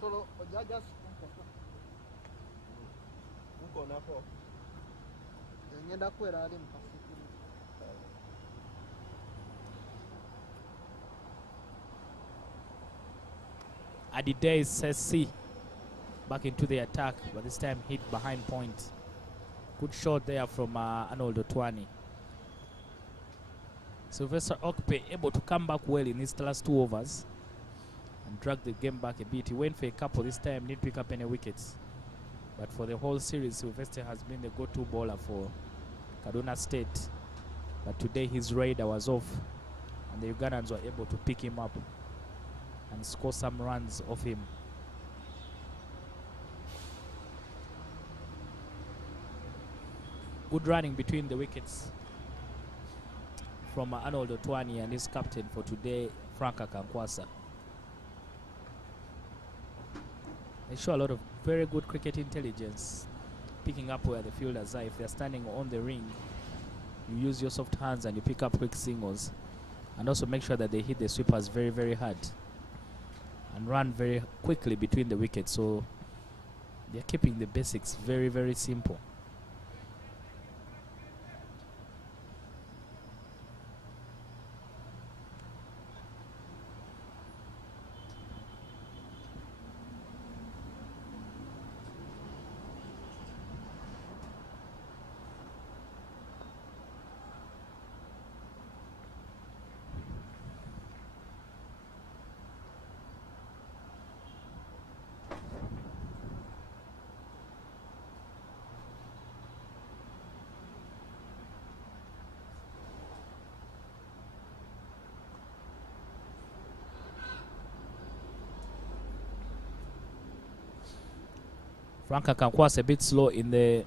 Solo ojaja kumpoka. Uko nako? Ngenda kwera ali mpasiku. Adide says C back into the attack, but this time hit behind point. Good shot there from Arnold Otwani. Sylvester Okpe able to come back well in his last 2 overs and drag the game back a bit. He went for a couple this time, didn't pick up any wickets. But for the whole series, Sylvester has been the go-to bowler for Kaduna State. But today his radar was off, and the Ugandans were able to pick him up and score some runs off him. Good running between the wickets from Arnold Otwani and his captain for today, Frank Akankwasa. They show a lot of very good cricket intelligence, picking up where the fielders are. If they're standing on the ring, you use your soft hands and you pick up quick singles, and also make sure that they hit the sweepers very, very hard and run very quickly between the wickets. So they're keeping the basics very, very simple. Frank Akankwasa a bit slow in the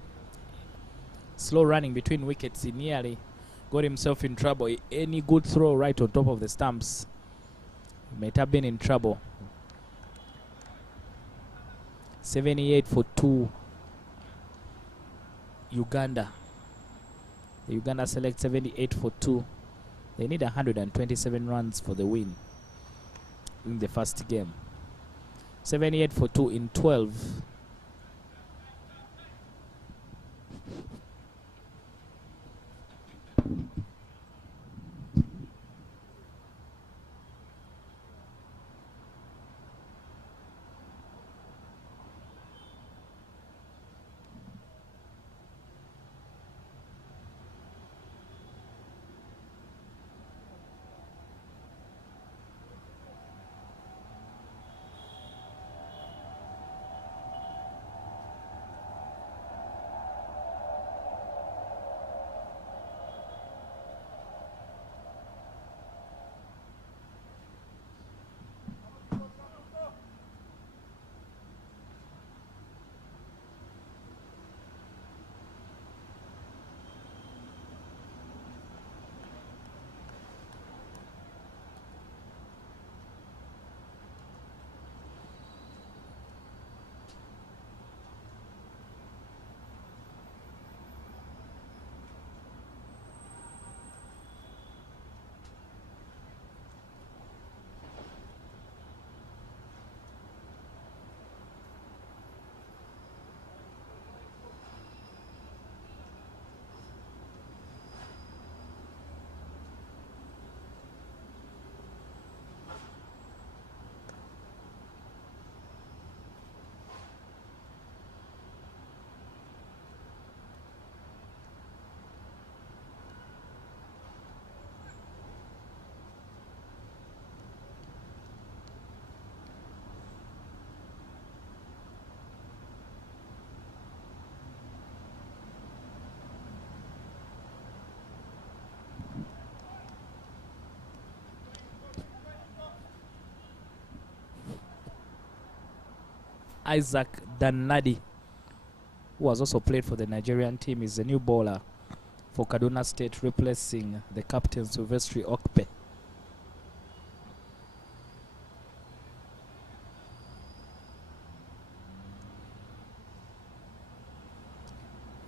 slow running between wickets. He nearly got himself in trouble. Any good throw right on top of the stumps, he might have been in trouble. 78 for 2 Uganda. The Uganda select 78 for 2. They need 127 runs for the win in the first game. 78 for 2 in 12. Isaac Danadi, who has also played for the Nigerian team, is the new bowler for Kaduna State, replacing the captain Sylvester Okpe.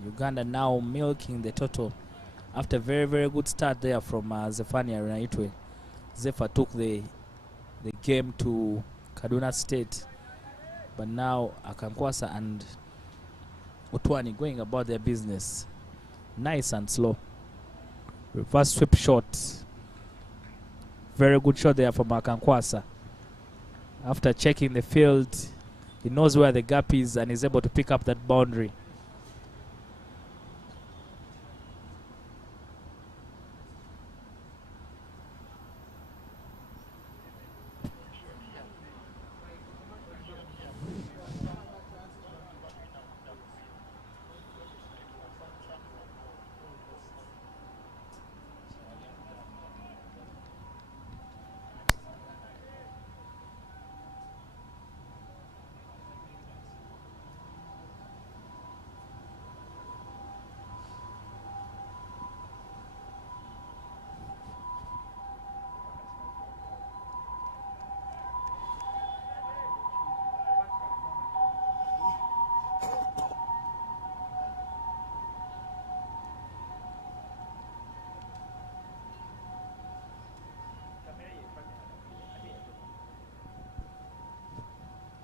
Uganda now milking the total after a very, very good start there from Zephania Renaitwe. Zephyr took the game to Kaduna State But now Akankwasa and Otwani going about their business. Nice and slow. Reverse sweep shot. Very good shot there from Akankwasa. After checking the field, he knows where the gap is and is able to pick up that boundary.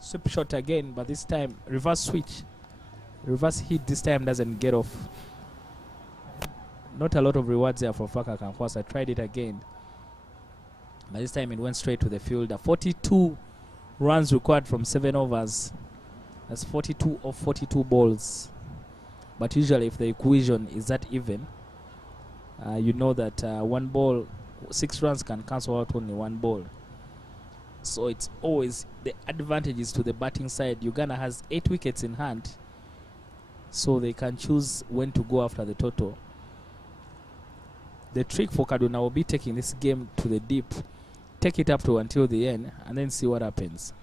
Sweep shot again, but this time reverse switch. Reverse hit this time doesn't get off. Not a lot of rewards there for Faka Kankwasa. Tried it again, but this time it went straight to the fielder. 42 runs required from 7 overs. That's 42 of 42 balls. But usually if the equation is that even, you know that one ball, 6 runs can cancel out only one ball. So it's always the advantage is to the batting side. Uganda has 8 wickets in hand, so they can choose when to go after the total. The trick for Kaduna will be taking this game to the deep, take it up to until the end, and then see what happens.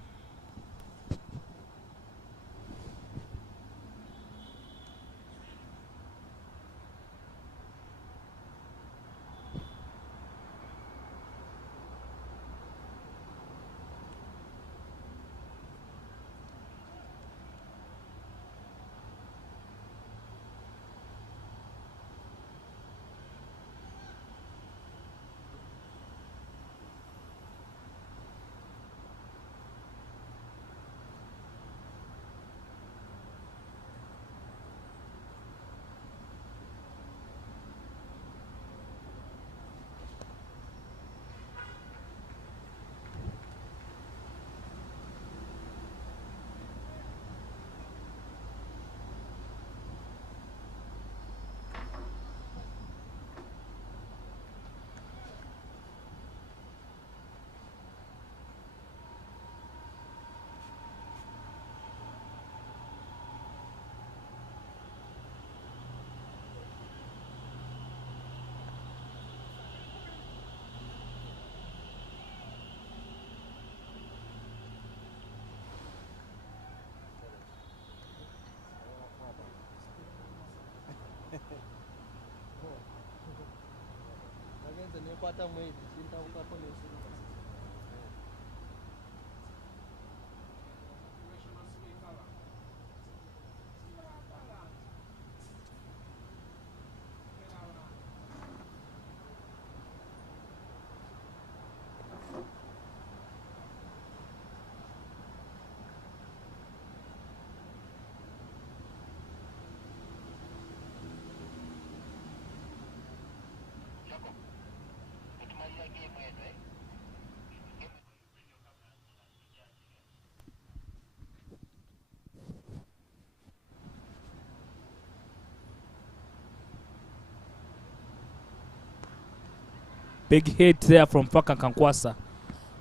Big hit there from Faka Kankwasa.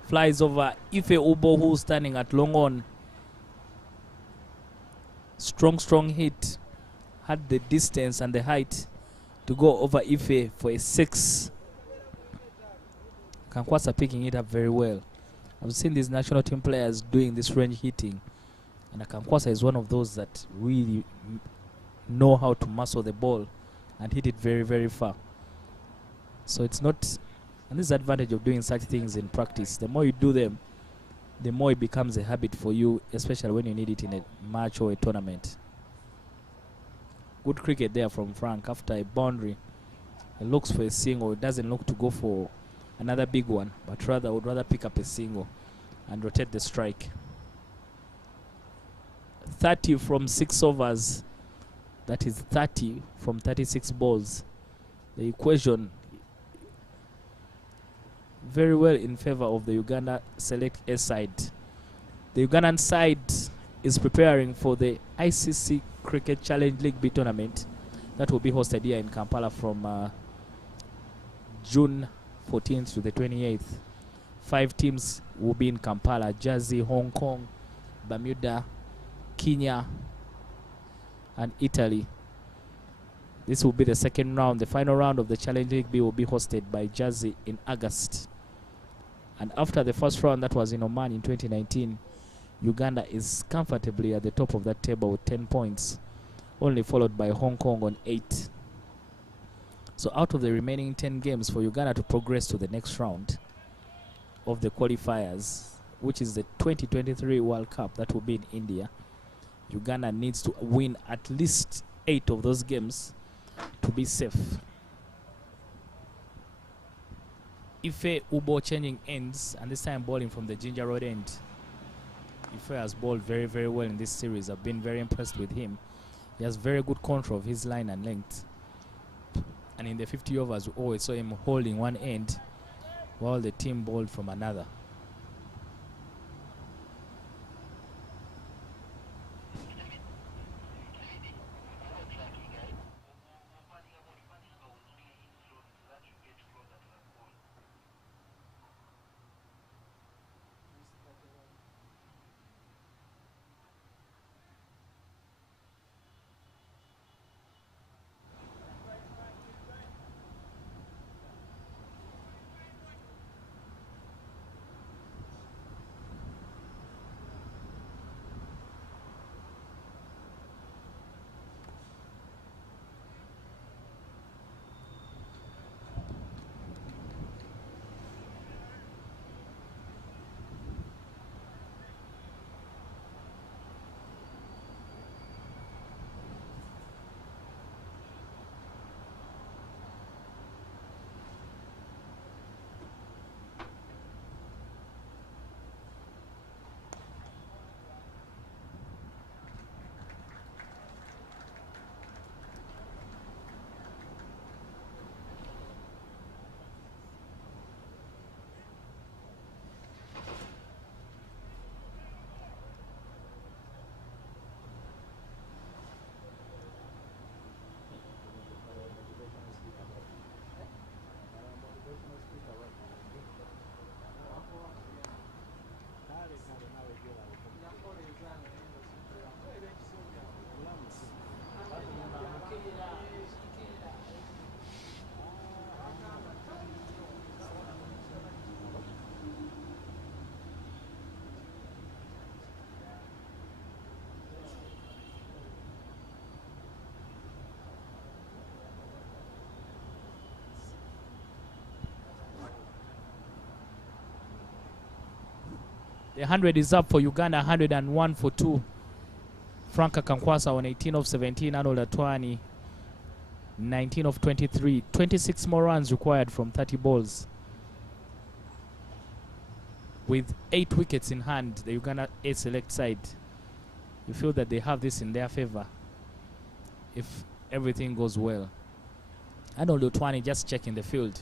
Flies over Ife Ubo, who's standing at long on. Strong hit. Had the distance and the height to go over Ife for a 6. Kankwasa picking it up very well. I've seen these national team players doing this range hitting, and Kankwasa is one of those that really know how to muscle the ball and hit it very far. So it's not, and this is the advantage of doing such things in practice. The more you do them, the more it becomes a habit for you, especially when you need it in a match or a tournament. Good cricket there from Frank after a boundary. He looks for a single. It doesn't look to go for another big one, but rather would rather pick up a single and rotate the strike. 30 from 6 overs. That is 30 from 36 balls. The equation very well in favor of the Uganda Select A side. The Ugandan side is preparing for the ICC Cricket Challenge League B tournament that will be hosted here in Kampala from June 14th to the 28th. 5 teams will be in Kampala: Jersey, Hong Kong, Bermuda, Kenya, and Italy. This will be the second round. The final round of the Challenge League B will be hosted by Jersey in August. And after the first round that was in Oman in 2019, Uganda is comfortably at the top of that table with 10 points, only followed by Hong Kong on 8. So out of the remaining 10 games for Uganda to progress to the next round of the qualifiers, which is the 2023 World Cup that will be in India, Uganda needs to win at least 8 of those games to be safe. Ife Ubo changing ends, and this time bowling from the Ginger Road end. Ife has bowled very, very well in this series. I've been very impressed with him. He has very good control of his line and length. And in the 50 overs, we always saw him holding one end while the team bowled from another. The 100 is up for Uganda, 101 for 2. Franka Kankwasa on 18 of 17, Arnold Atwani 19 of 23. 26 more runs required from 30 balls. With 8 wickets in hand, the Uganda A select side, you feel that they have this in their favor if everything goes well. Arnold Atwani just checking the field.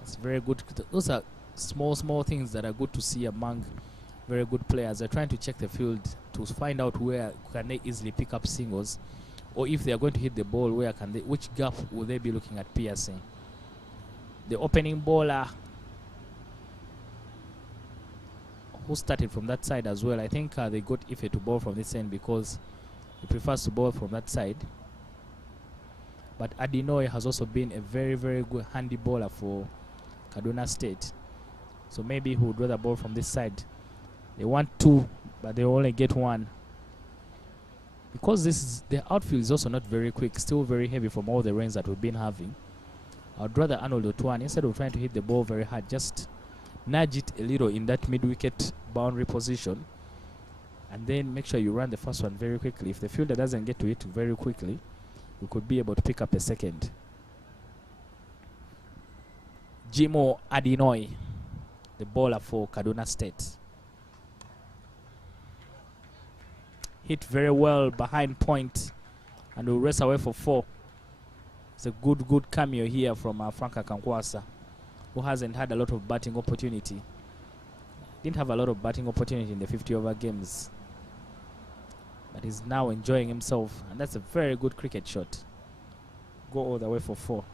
That's very good. Those are small things that are good to see among very good players. They're trying to check the field to find out where can they easily pick up singles, or if they are going to hit the ball, where can they, which gap will they be looking at piercing. The opening bowler who started from that side as well, I think they got Ife to bowl from this end because he prefers to bowl from that side. But Adinoy has also been a very, very good handy bowler for Kaduna State. So maybe he would rather bowl from this side. They want 2, but they only get 1. Because the outfield is also not very quick, still very heavy from all the rains that we've been having. I'd rather Arnold Otwani, instead of trying to hit the ball very hard, just nudge it a little in that mid-wicket boundary position, and then make sure you run the first one very quickly. If the fielder doesn't get to it very quickly, we could be able to pick up a second. Jimo Adinoy, the bowler for Kaduna State. hit very well behind point and will race away for 4. It's a good cameo here from Franka Kankwasa, who hasn't had a lot of batting opportunity. Didn't have a lot of batting opportunity in the 50 over games, but he's now enjoying himself, and that's a very good cricket shot. Go all the way for 4.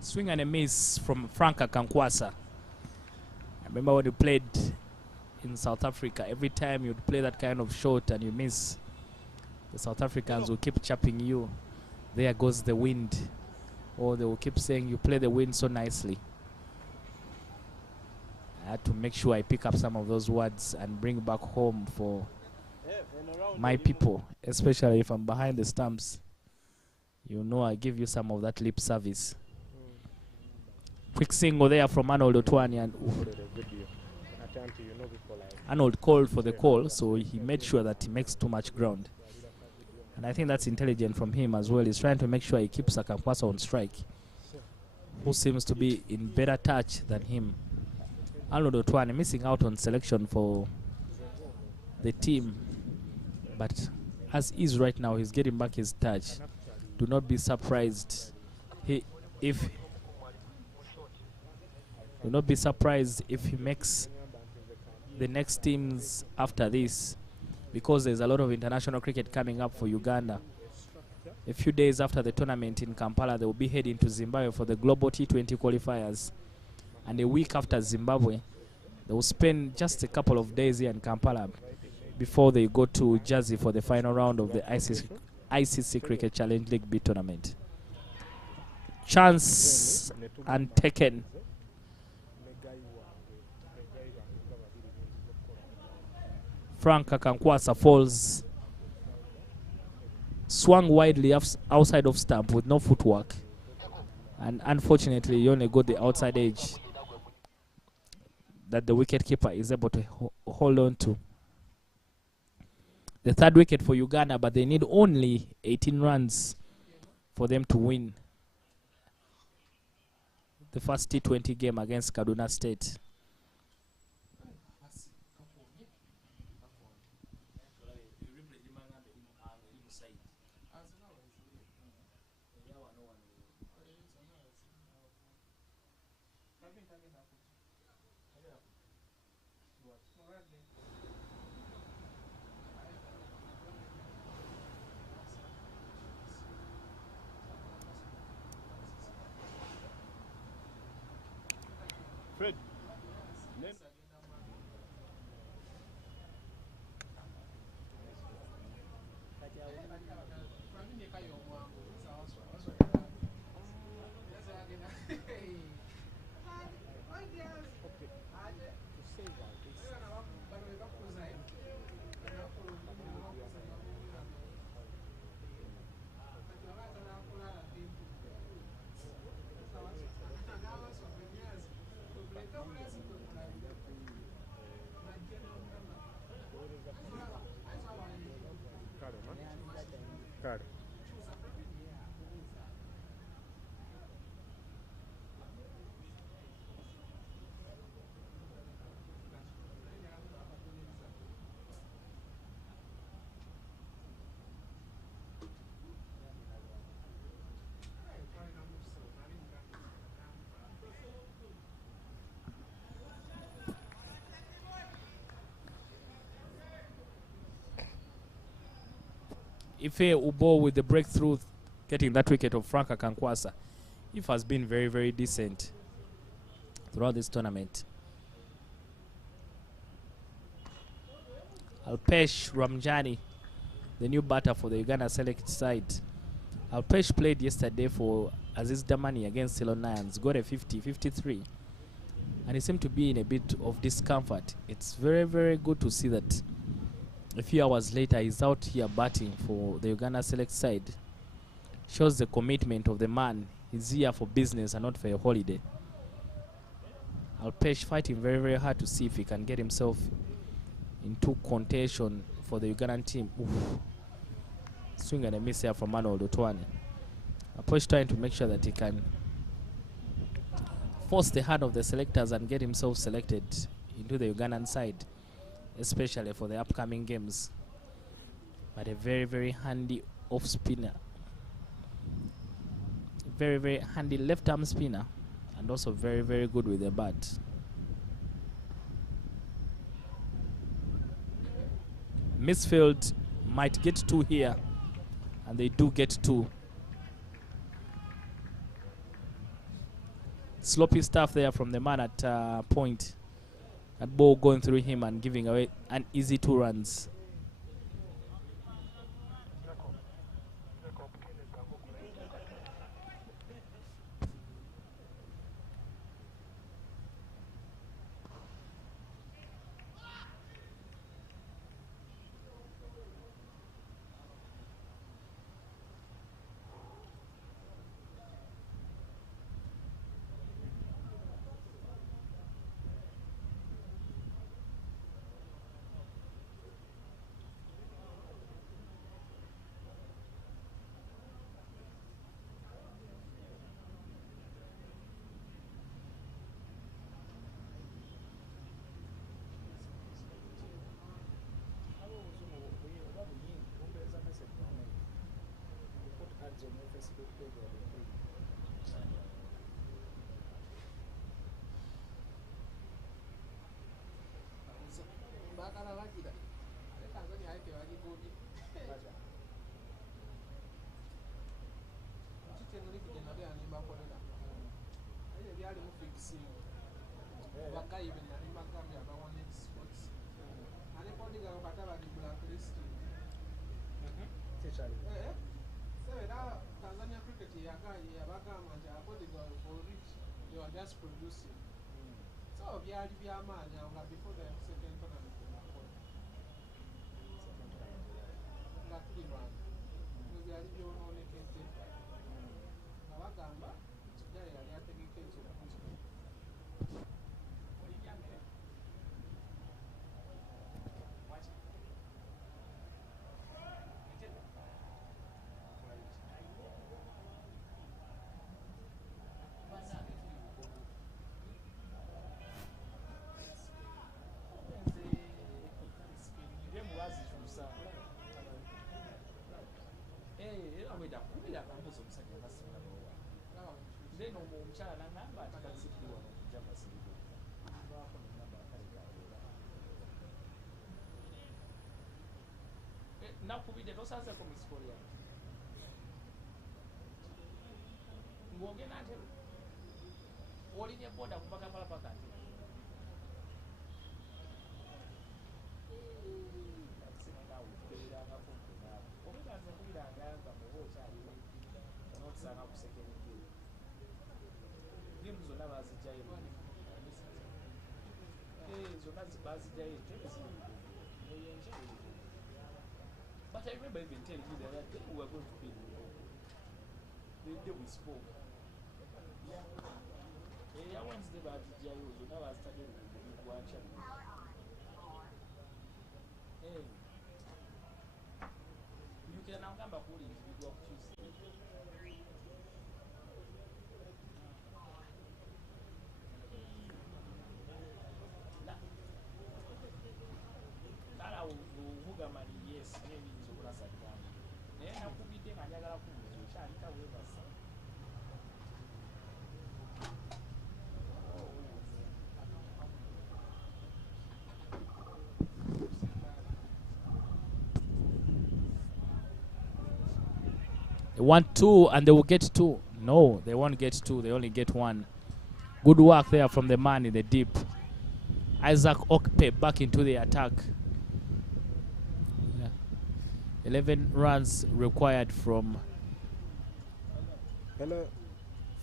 Swing and a miss from Franka Kankwasa. I remember when you played in South Africa, every time you'd play that kind of shot and you miss, the South Africans will keep chapping you. There goes the wind. Or they will keep saying you play the wind so nicely. I had to make sure I pick up some of those words and bring back home for my people, especially if I'm behind the stumps. You know I give you some of that lip service. Quick single there from Arnold Otwani, and Arnold called for the call, so he made sure that he makes too much ground. And I think that's intelligent from him as well. He's trying to make sure he keeps Kankwasa on strike, who seems to be in better touch than him. Arnold Otwani missing out on selection for the team, but as is right now, he's getting back his touch. Do not be surprised Do not be surprised if he makes the next teams after this, because there's a lot of international cricket coming up for Uganda. A few days after the tournament in Kampala, they will be heading to Zimbabwe for the Global T20 qualifiers. And a week after Zimbabwe, they will spend just a couple of days here in Kampala before they go to Jersey for the final round of the ICC Cricket Challenge League B tournament. Chance and taken. Franka Kankwasa falls, swung widely outside of stump with no footwork, and unfortunately he only got the outside edge that the wicketkeeper is able to hold on to. The third wicket for Uganda, but they need only 18 runs for them to win the first T20 game against Kaduna State. Fred. Ife Ubo with the breakthrough, getting that wicket of Frank Akankwasa. If has been very, very decent throughout this tournament. Alpesh Ramjani, the new batter for the Uganda Select side. Alpesh played yesterday for Aziz Damani against Ceylon Lions, got a 50, 53. And he seemed to be in a bit of discomfort. It's very, very good to see that a few hours later he's out here batting for the Uganda Select side. Shows the commitment of the man. He's here for business and not for a holiday. Alpesh fighting very, very hard to see if he can get himself into contention for the Ugandan team. Oof. Swing and a miss here from Manuel Dotwane. Alpesh trying to make sure that he can force the hand of the selectors and get himself selected into the Ugandan side, especially for the upcoming games. But a very, very handy off spinner. Very, very handy left arm spinner, and also very, very good with the bat. Misfield might get 2 here, and they do get 2. Sloppy stuff there from the man at point. That ball going through him and giving away an easy 2 runs. bakalabagira ate Tanzania aye tebagigobye kitenuli kugenda bya nimbakolera aye byali mu fixing bakayi be nali mbagambye abawane sports ale kodi galo kataba di blacklist sebera Tanzania cricket yagaye yabagamba nti akodi galo for which they were just producing so byali byamaanyi nga before the second tournament nga tuli lwange byali byonoonekedde nga bagamba kigaye yali ategeka ekirungi nakubidde tosazeeko misikolo yange ng'ogenda nte olinye boda kuva Kampala paka nti obuganze nkubiranganga muba okyaliwo onokusanga kusekereke gemu zonna bazijjayo zonna bazijjayo eyenje. But I remember even telling you the other day we were going to be the day we spoke. Yeah, Wednesday about the GIO, so now I started with watching. Hey, you can now come back to the Tuesday. Yes, maybe it's over as I can. Then I could be taking a yagara food, so shall it away was. They want 2 and they will get 2. No, they won't get 2. They only get 1. Good work there from the man in the deep. Isaac Okpe back into the attack. Yeah. 11 runs required from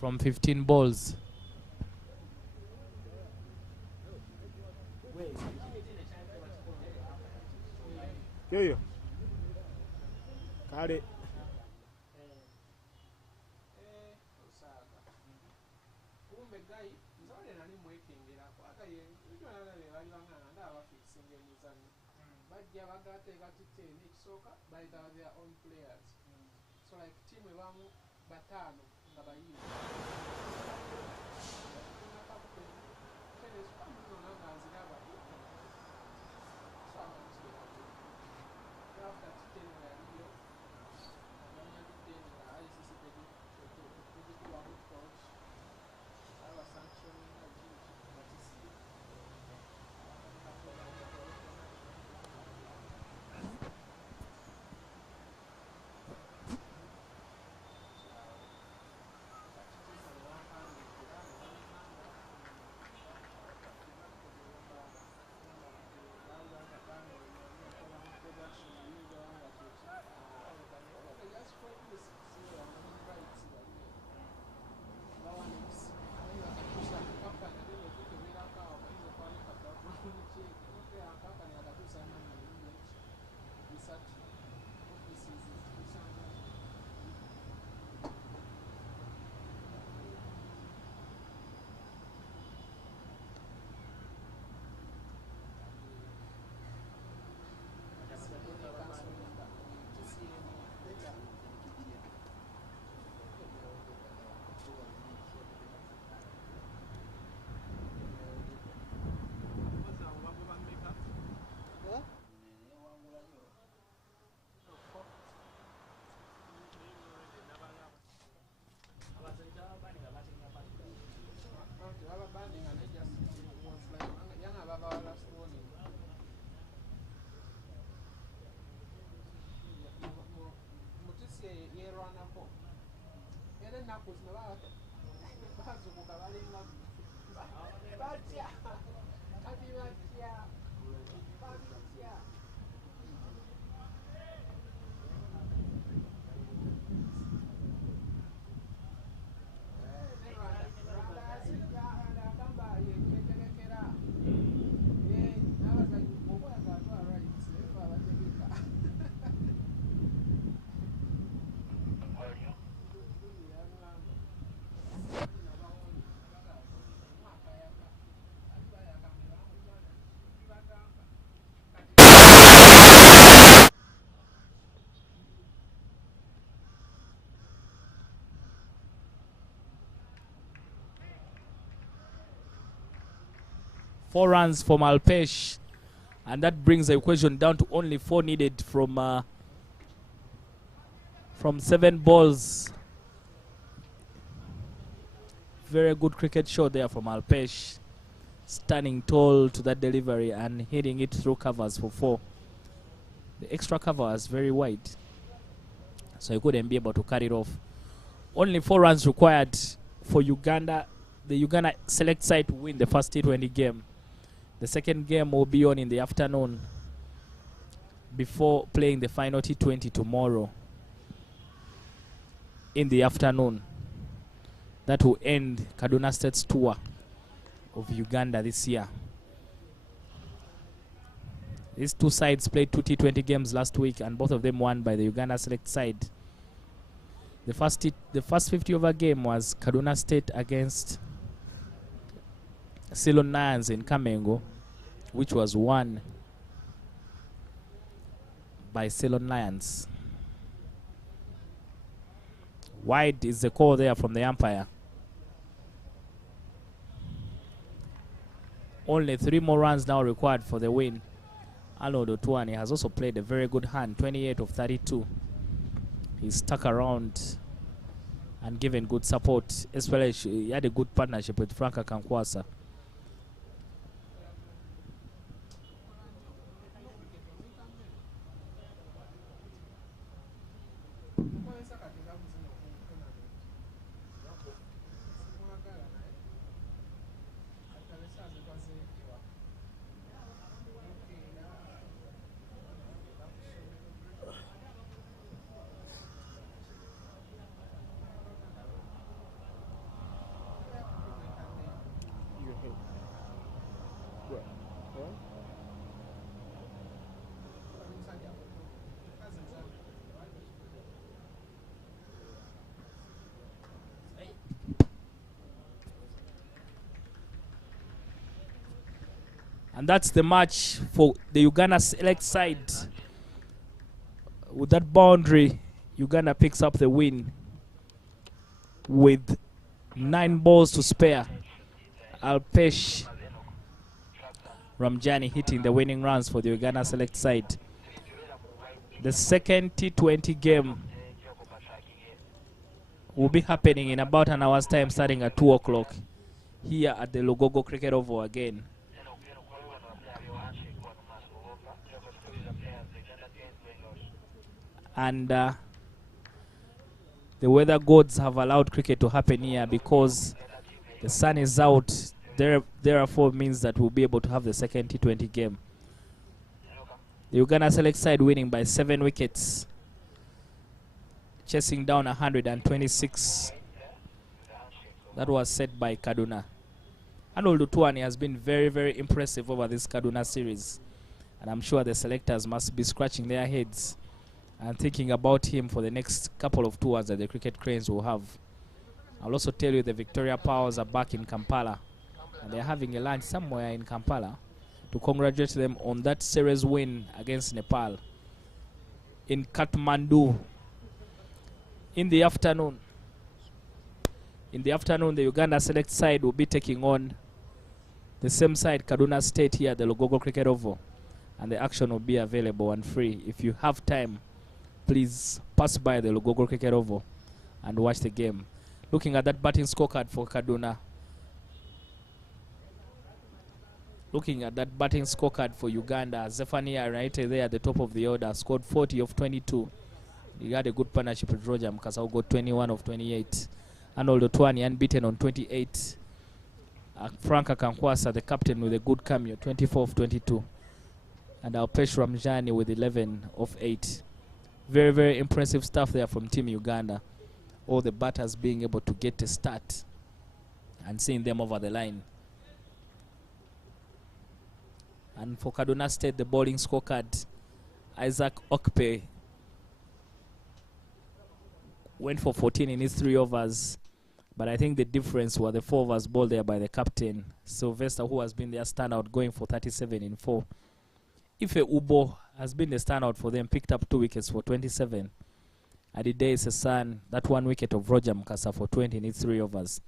15 balls. Yo. Kale. Kumbe guy nzole nali mwekengerako ate ye ekyo nalabye bali bangana ndaba fixing emizanyo bajja bagateeka kiteni ekisooka bayita their own players so like team ebamu bataano nga bayivu Four runs for Malpesh, and that brings the equation down to only 4 needed from 7 balls. Very good cricket shot there from Malpesh, standing tall to that delivery and hitting it through covers for 4. The extra cover was very wide, so he couldn't be able to cut it off. Only 4 runs required for Uganda, the Uganda select side, to win the first T20 game. The second game will be on in the afternoon before playing the final T20 tomorrow in the afternoon. That will end Kaduna State's tour of Uganda this year. These two sides played 2 T20 games last week, and both of them won by the Uganda select side. The first 50 over game was Kaduna State against Ceylon Lions in Kamengo, which was won by Ceylon Lions. Wide is the call there from the umpire. Only 3 more runs now required for the win. Arnold Otuani has also played a very good hand, 28 of 32. He's stuck around and given good support, especially he had a good partnership with Franka Kankwasa. And that's the match for the Uganda Select side. With that boundary, Uganda picks up the win with 9 balls to spare. Alpesh Ramjani hitting the winning runs for the Uganda Select side. The second T20 game will be happening in about an hour's time, starting at 2 o'clock here at the Lugogo Cricket Oval again. And the weather gods have allowed cricket to happen here because the sun is out. Therefore means that we'll be able to have the second T20 game. The Uganda Select side winning by 7 wickets, chasing down 126. That was set by Kaduna. Arnold Utuani has been very, very impressive over this Kaduna series. And I'm sure the selectors must be scratching their heads and thinking about him for the next couple of tours that the Cricket Cranes will have. I'll also tell you the Victoria Powers are back in Kampala. And they're having a lunch somewhere in Kampala to congratulate them on that series win against Nepal in Kathmandu. In the afternoon, the Uganda Select side will be taking on the same side, Kaduna State, here at the Lugogo Cricket Oval. And the action will be available and free. If you have time, please pass by the Lugogo Cricket Oval and watch the game. Looking at that batting scorecard for Kaduna. Looking at that batting scorecard for Uganda, Zephania right there at the top of the order, scored 40 of 22. He had a good partnership with Roger Mukasa, who got 21 of 28. Arnold Otwani unbeaten on 28. Frank Akankwasa, the captain, with a good cameo, 24 of 22. And Alpesh Ramjani with 11 of 8. Very, very impressive stuff there from Team Uganda. All the batters being able to get a start and seeing them over the line. And for Kaduna State, the bowling scorecard, Isaac Okpe went for 14 in his 3 overs. But I think the difference were the 4 overs bowled there by the captain, Sylvester, who has been their standout, going for 37 in 4. Ife Ubo has been the standout for them, picked up 2 wickets for 27. Adide Sesan, that 1 wicket of Roger Mukasa for 20 in his 3 overs.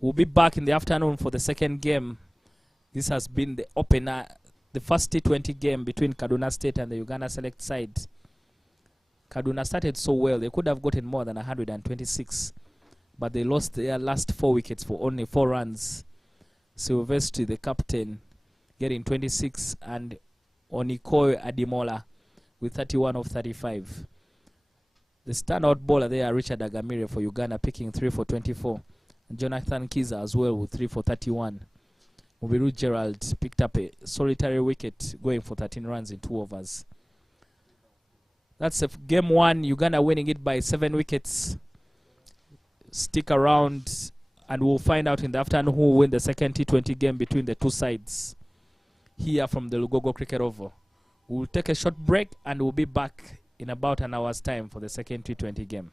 We'll be back in the afternoon for the second game. This has been the opener, the first T20 game between Kaduna State and the Uganda Select side. Kaduna started so well, they could have gotten more than 126. But they lost their last 4 wickets for only 4 runs. Sylvester, the captain, getting 26, and Onikoy Adimola with 31 of 35. The standout bowler there, Richard Agamire for Uganda, picking 3 for 24. And Jonathan Kiza as well with 3 for 31. Mubiru Gerald picked up a solitary wicket, going for 13 runs in 2 overs. That's game 1, Uganda winning it by 7 wickets. Stick around and we'll find out in the afternoon who will win the second T20 game between the 2 sides here from the Lugogo Cricket Oval. We'll take a short break and we'll be back in about an hour's time for the second T20 game.